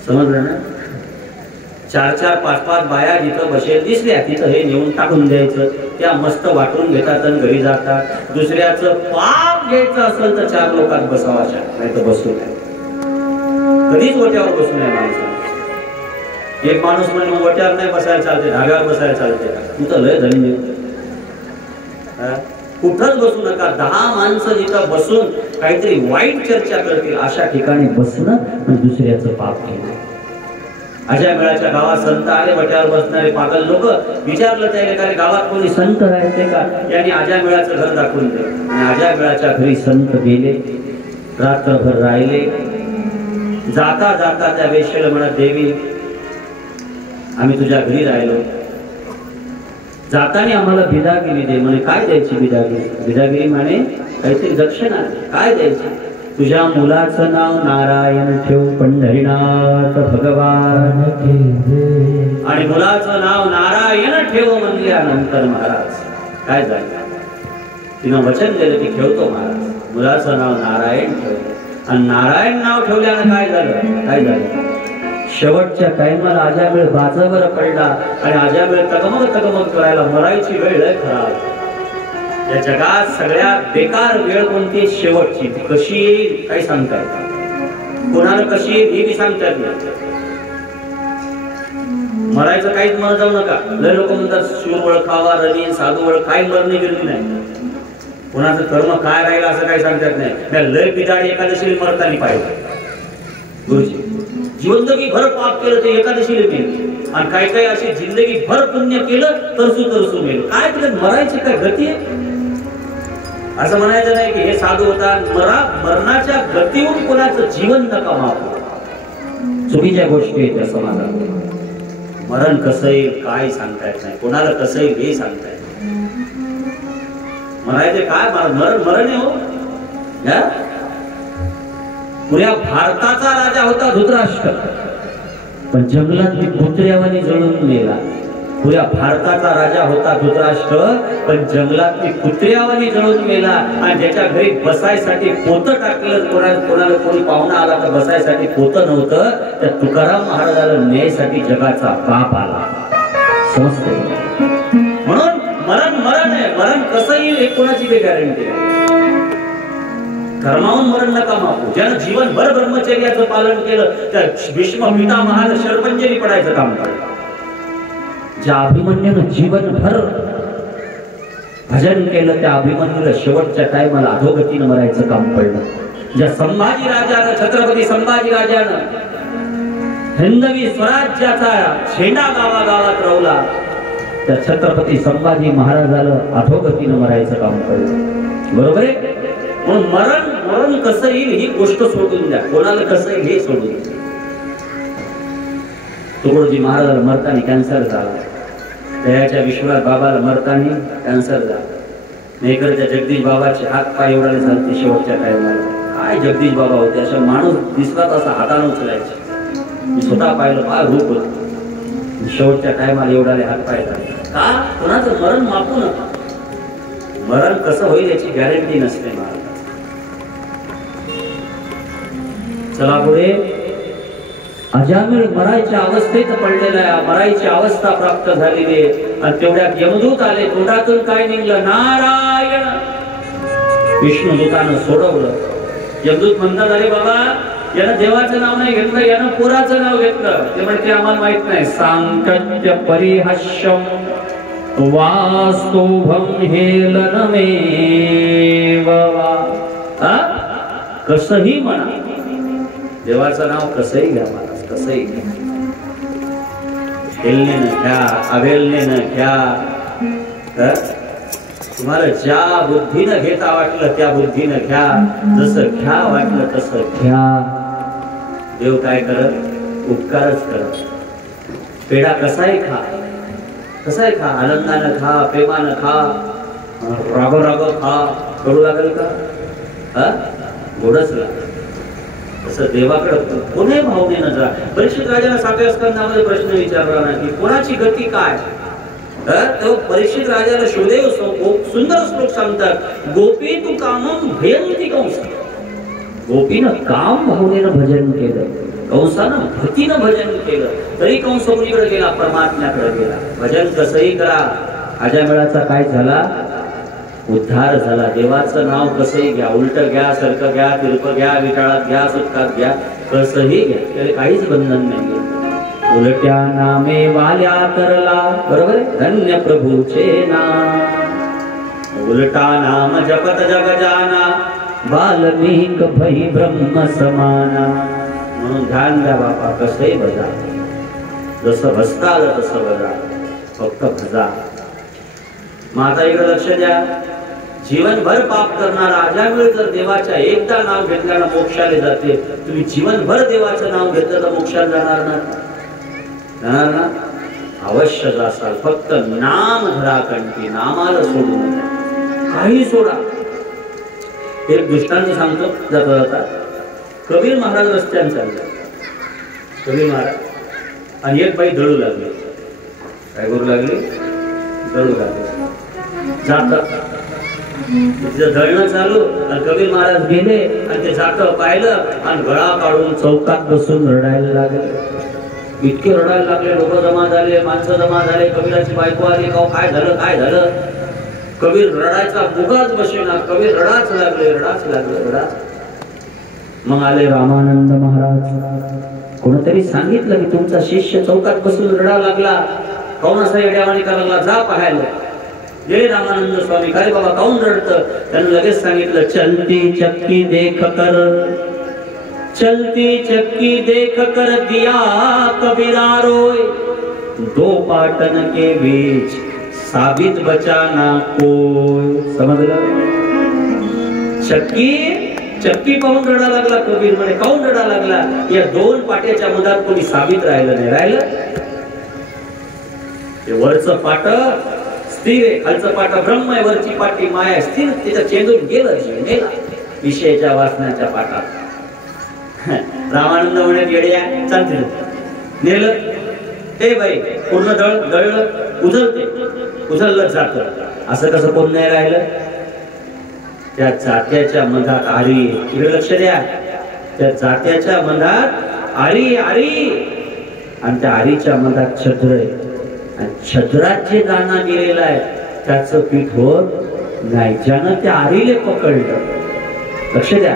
समजलं ना? 4-4, 5-5 बाया जिथं बसेल दिसल्या तिथं हे नेऊन टाकून द्यायचं. त्या मस्त वाटून घेतात आणि घरी जातात. दुसऱ्याचं पाप घ्यायचं असेल तर 4 लोकांत बसावाच्या, नाही तर बसू नये. कधीच वट्यावर बसू नये माणसाला. एक माणूस म्हणजे वट्यावर नाही बसायला चालते, धाग्यावर बसायला चालते. तू तर लय धन्य. कुठंच बसू नका. 10 माणसं जिथं बसून काहीतरी वाईट चर्चा करतील अशा ठिकाणी बसणं म्हणजे दुसऱ्याचं पाप घेणं. अशा वेळाच्या गावात संत आले, वट्यावर बसणारे पागल लोक. विचारलं त्याने, का गावात कोणी संत राहायचे का? यांनी आजा मेळाचं घर दाखवून दिलं. आणि आजा मेळाच्या घरी संत गेले, रात्रभर राहिले. जाता जाता त्या वेश्येला म्हणत, देवी आम्ही तुझ्या घरी राहिलो, जाताना आम्हाला बिदागिरी दे. म्हणे काय द्यायची बिदागिरी? बिदागिरी म्हणे काहीतरी दक्षिणा. काय द्यायची? तुझ्या मुलाचं नाव नारायण ठेव, पंढरीनाथ भगवान. आणि मुलाचं नाव नारायण ठेव म्हणल्यानंतर महाराज काय झालं? तिनं वचन दिलं की ठेवतो महाराज, मुलाचं नाव नारायण ठेव. आणि नारायण नाव ठेवल्यानं काय झालं? काय झालं? शेवटच्या टाइमला आजामेळ बाजावर पडला आणि आजामेळ तगमग करायला मरायची वेळ लय खराब. या जगात सगळ्यात बेकार वेळ कोणती? शेवटची. कशी येईल काही सांगता येत, कोणाला कशी येईल हे बी सांगता येत नाही. मरायचं काहीच मर जाऊ नका. लय लोक म्हणतात शूर ओळखावा, रवी साधू ओळख, काही मरणे गिरणी नाही. कोणाचं कर्म काय राहिलं असं काही सांगता येत नाही. लय बिदाडी एकादशी मरतानी पाहिजे. गुरुजी जिंदगी भर पाप केलं ते एकादशीला केलं, आणि काय काय अशी जिंदगी भर पुण्य केलं तरसू मेलं. काय केलं? मरायची काय गती आहे? असं म्हणायचं नाही की हे साधू होता. मरणाच्या गतीहून कोणाचं जीवन नका मापू. चुकीच्या गोष्टी आहेत त्या समाजात. मरण कसं येईल काय सांगता येत नाही, कोणाला कसं येईल हे सांगता येत नाही. म्हणायचे काय मरण आहे हो. पुऱ्या भारताचा राजा होता धृतराष्ट्र, पण जंगलात मी कुत्र्यावानी जळून मेला. पुऱ्या भारताचा राजा होता धृतराष्ट्र, पण जंगलात मी कुत्र्यावानी जळून मेला. आणि ज्याच्या घरी बसायसाठी पोतं टाकलं, कोणाला कोणी पाहुणा आला तर बसायसाठी पोतं नव्हतं, त्या तुकाराम महाराजाला न्यायसाठी जगाचा बाप आला. समजते? म्हणून मरण आहे. मरण कसं येईल हे कोणाची काही गॅरंटी नाही. कर्मावून मरण नका मागू. ज्यानं जीवनभर ब्रह्मचर्याचं पालन केलं त्या भीष्म पितामहाला शरपंजरी पडायचं काम करलं. ज्या अभिमन्यूनं जीवनभर भजन केलं त्या अभिमन्यूला शेवटच्या टायमाला अधोगतीनं मरायचं काम पडलं. ज्या संभाजी राजानं, छत्रपती संभाजी राजानं हिंदवी स्वराज्याचा झेंडा गावागावात रोवला, त्या छत्रपती संभाजी महाराजाला अधोगतीनं मरायचं काम पडलं. बरोबर आहे? म्हणून मरण कसं येईल ही गोष्ट सोडून द्या. कोणाला कसं येईल हे सोडून द्या. तुकडोजी महाराजाला मरताना कॅन्सर झाला, दयाच्या विश्वनाथ बाबाला मरताना कॅन्सर झाला, मेकरच्या जगदीश बाबाचे हात पाय एवढाले झाले शेवटच्या टायमाला. काय जगदीश बाबा होते, अशा माणूस दिसला तसा हाताने उचलायचे. मी स्वतः पाहिलं, फार रूप होत. शेवटच्या टायमाला एवढाले हात पाय झाले. का? कोणाचं मरण मापू नका. मरण कसं होईल याची गॅरंटी नसते महाराज. चला पुढे. अजामिळ मरायच्या अवस्थेत पडलेला आहे, मरायची अवस्था प्राप्त झालेली आहे. आणि तेवढ्यात यमदूत आले, तोंडातून काय निघलं? नारायण. विष्णुदूतानं सोडवलं. यमदूत म्हणतात, अरे बाबा, यानं देवाचं नाव नाही घेतलं, यानं पुराचं नाव घेतलं. ते म्हणते आम्हाला माहित नाही. सांकट्य परिहास्यम वास्तुभम हेलनमेव वा. कसंही म्हणा, देवाचं नाव कसंही घ्या महाराज, कसंही घ्या. हेलनेनं घ्या, अवेलनेनं घ्या. तुम्हाला ज्या बुद्धीनं घेता वाटलं त्या बुद्धीनं घ्या. जसं घ्या वाटलं तसं घ्या. देव काय करत? उपकारच करत. पेढा कसाही खा, कसाही खा, आनंदानं खा, प्रेमानं खा, राग राग खा. कडू लागेल का? गोडच लागेल. तसं देवाकडे कोणी भावनेनं जा. परीक्षित राजाला 7व्या स्कंदामध्ये प्रश्न विचारला ना की कोणाची गती काय? तो परीक्षित राजाला शोधेव सुंदर श्लोक सांगतात. गोपी तू कामम भयंती कंस. गोपीनं काम भावनेनं भजन केलं, कंसानं भक्तीनं भजन केलं, तरी कंस कुणीकडे गेला? परमात्म्याकडे गेला. भजन कसंही करा. अजामिळाचा काय झाला? उद्धार झाला. देवाचं नाव कसंही घ्या, उलट घ्या, सरक घ्या, तिरप घ्या, विटाळात घ्या, सुटकात घ्या, कसंही घ्या, त्याला काहीच बंधन नाही. उलट्या नामे वाल्या करला. बरोबर आहे? धन्य प्रभूचे नाम. उलटा नाम जपत जग जाना, वाल्मिक भई ब्रह्म समाना. म्हणून ध्यान द्या बापा, कसंही बजा, जसं भजता आलं तसं बजा, फक्त भजा. मग आता इकडे लक्ष द्या. जीवनभर पाप करणारा अजामिळ जर देवाच्या एकदा नाव घेतल्यानं मोक्षाला जाते, तुम्ही जीवनभर देवाचं नाव घेतलं तर मोक्षाला जाणार ना? जाणार ना? अवश्य जासाल. फक्त नाम धरा कंठी, नामाला सोडू नका, काही सोडा. एक दृष्टांत सांगतो जाता जाता. कबीर महाराज रस्त्याने चालले. कबीर महाराज आणि एक बाई दळू लागली. काय करू लागली? दळू लागली. जातात तिचं दळणं चालू आणि कबीर महाराज गेले आणि ते जातं पाहिलं आणि गळा काढून चौकात बसून रडायला लागले. इतके रडायला लागले. लोक जमा झाले, माणसं जमा झाले. कबीराची बायको आली. काय झालं, काय झालं? कबीर रडायचा मुगाच बसेना. कबीर रडाच लागले, रडाच लागले, रडाच. मग आले रामानंद महाराज. कोणतरी सांगितलं की तुमचा शिष्य चौकात बसून रडा लागला, काऊन असा येड्यावानी करायला लागला, जा पाहायला. गेले रामानंद स्वामी. काय बाबा काऊन रडतं? त्यानं लगेच सांगितलं, चलती चक्की देख कर, चलती चक्की देख कर दिया कबीरा रोय, दो पाटन के बीच साबित बचाना कोय. समजलं? चक्की पाहून रडा लागला कबीर. म्हणे काऊन रडा लागला? या दोन पाट्याच्या मधात कोणी साबित राहिलं नाही. राहिलं ते वरचं पाट स्थिर आहे, खालचं पाट ब्रह्म आहे, वरची पाटी माया स्थिर. तिथं चेंदून गेलं, मेला. विषयाच्या वासनाच्या पाठात. रामानंद म्हणे येड्या चालते नेलं ते बाई पूर्ण दळलं उजळलं जात. असं कसं कोण नाही राहिलं. त्या जात्याच्या मधात आरी, इकडे लक्ष द्या, त्या जात्याच्या मधात आरी आणि त्या आरीच्या मधात छद्र आहे. आणि छद्रात जे दाना दिलेला आहे त्याचं पीठ होत नाही. ज्यानं त्या आरीले पकडलं, लक्ष द्या,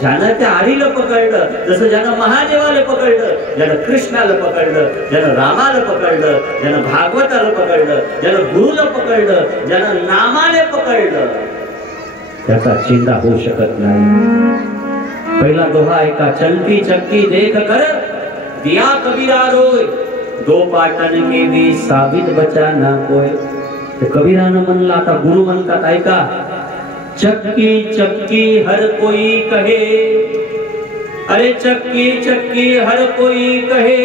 ज्यानं त्या आरीला पकडलं, जसं ज्यानं महादेवाला पकडलं, ज्यानं कृष्णाला पकडलं, ज्यानं रामाला पकडलं, ज्यानं भागवताला पकडलं, ज्यानं गुरुला पकडलं, ज्यानं नामाने पकडलं, त्याचा चिंता होऊ शकत नाही. पहिला दोहा ऐका, चलती चक्की देख कर दिया कबीरा रोय, दो पाटन के भी साबित बचा ना कोय. कबीरानं म्हणलं, आता गुरु म्हणतात ऐका, चक्की चक्की हर कोई कहे, अरे चक्की चक्की हर कोई कहे,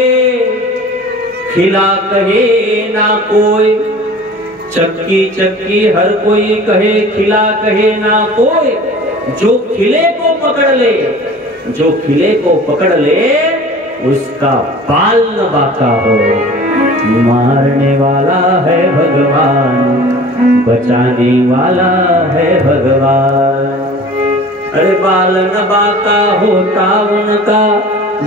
खिला कहे ना कोई. चक्की चक्की हर कोई कहे, खिला कहे ना कोई. जो खिले को पकड़ ले उसका बाल न बाका हो. मारने वाला है भगवान, बचाने वाला है भगवान. अरे बाल न बाका होता उनका,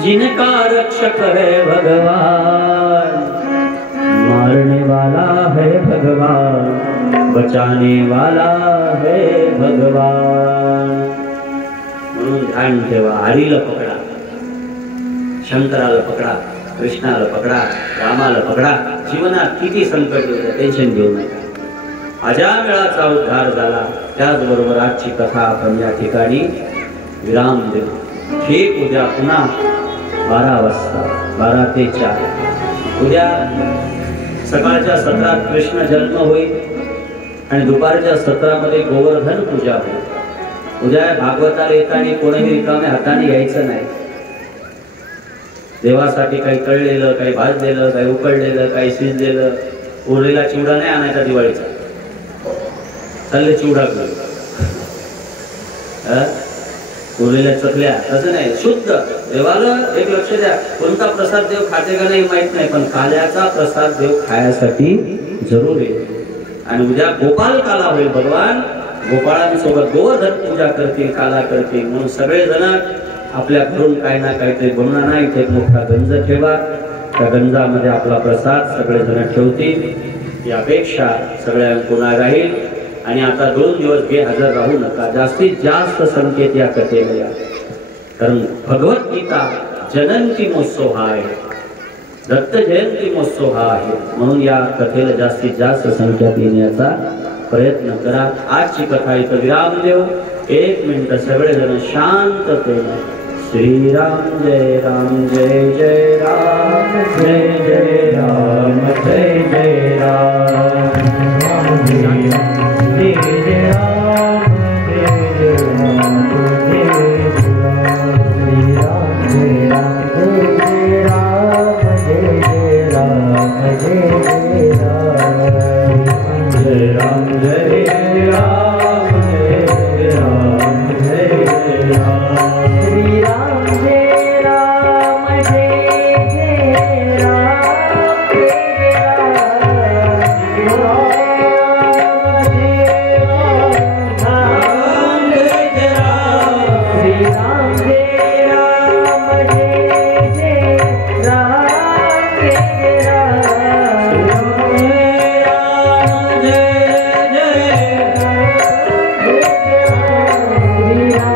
जिनका रक्षक है भगवान. मारने वाला है भगवान, बचाने वाला है भगवान. म्हणून ध्यान ठेवा, हरीला पकडा, शंकराला पकडा, कृष्णाला पकडा, रामाला पकडा. जीवनात किती संकट येतं टेन्शन घेऊ नका. अजामिळाचा उद्धार झाला. त्याचबरोबर आजची कथा आपण या ठिकाणी विराम देऊ. ठीक उद्या पुन्हा 12 वाजता, 12 ते 4 उद्या सकाळच्या सत्रात कृष्ण जन्म होईल आणि दुपारच्या सत्रामध्ये गोवर्धन पूजा होईल. उद्या भागवताला येताना कोणीही रिकाम्या हाताने यायचं नाही. देवासाठी काही तळलेलं, काही भाजलेलं, काही उकळलेलं, काही शिजलेलं, उरलेला चिवडा नाही आणायचा दिवाळीचा. चालले चिवडा करू, उरलेल्या चकल्या, असं नाही. शुद्ध देवाला एक लक्ष द्या, कोणता प्रसाद देव खाते का नाही माहित नाही, पण काल्याचा प्रसाद देव खायासाठी जरूर आहे. आणि उद्या गोपाल काला होईल. भगवान गोपाळांसोबत गोवर्धन पूजा करतील, काला करतील. म्हणून सगळेजण आपल्या घरून काही ना काहीतरी बनवणार नाही. इथे एक मोठा गंज ठेवा, त्या गंजामध्ये आपला प्रसाद सगळेजण ठेवतील. ही अपेक्षा सगळ्यांना राहील. आणि आता 2 दिवस बेहजर राहू नका. जास्तीत जास्त संकेत या कथेला या, कारण भगवद्गीता जयंती महोत्सव हा आहे, दत्त जयंती महोत्सव हा आहे. म्हणून या कथेला जास्तीत जास्त संख्यात येण्याचा प्रयत्न करा. आजची कथा इथं विराम देऊ. 1 मिनिट सगळेजण शांततेने श्रीराम जय राम जय जय राम जय जय राम जय जय राम जय जय राम जय जय राम जय राम जय राम जय जय राम जय जय राम जय राम जय राम जय राम जय जय राम श्री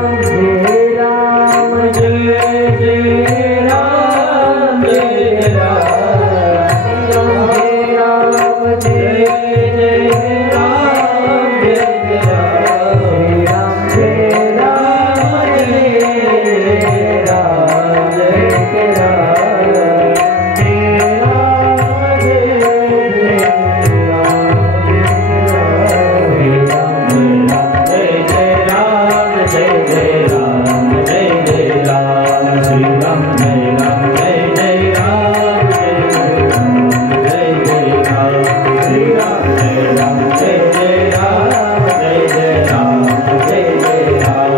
राम जय राम जय जय राम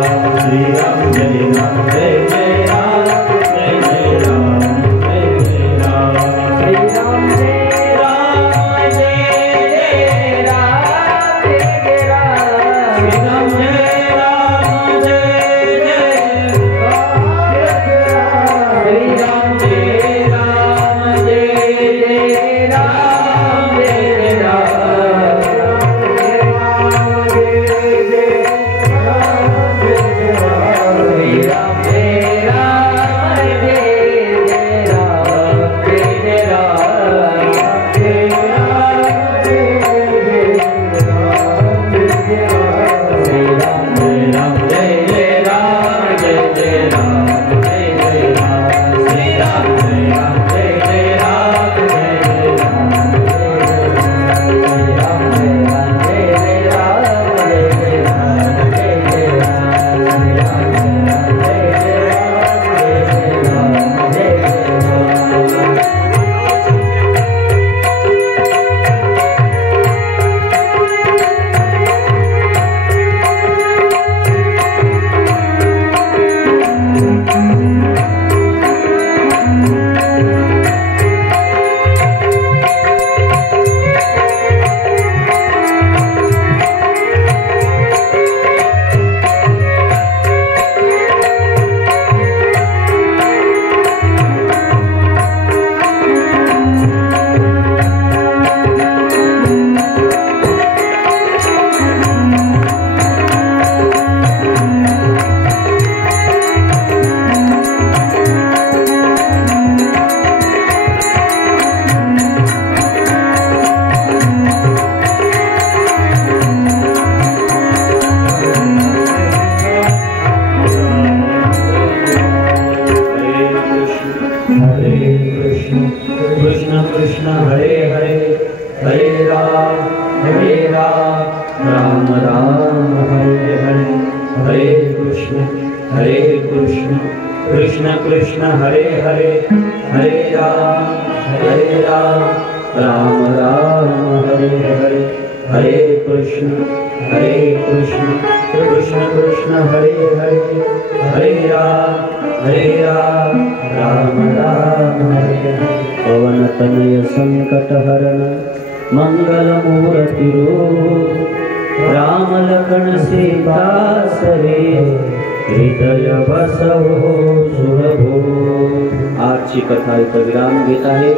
आजची कथा इथं विराम घेत आहे।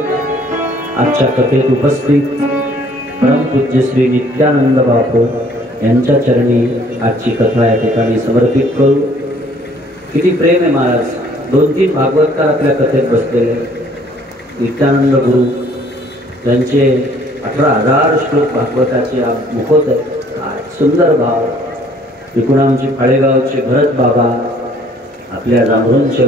आजच्या कथेत उपस्थित परमपूज्य श्री नित्यानंद बापू यांच्या चरणी आजची कथा या ठिकाणी समर्पित करू। किती प्रेम आहे महाराज, 2-3 भागवतकार आपल्या कथेत बसलेले। नित्यानंद गुरु त्यांचे 18,000 श्लोक भागवताचे मुखोत आहेत। सुंदर भाव। विकुणामचे फाळेगावचे भरत बाबा आपल्या जांभरूणचे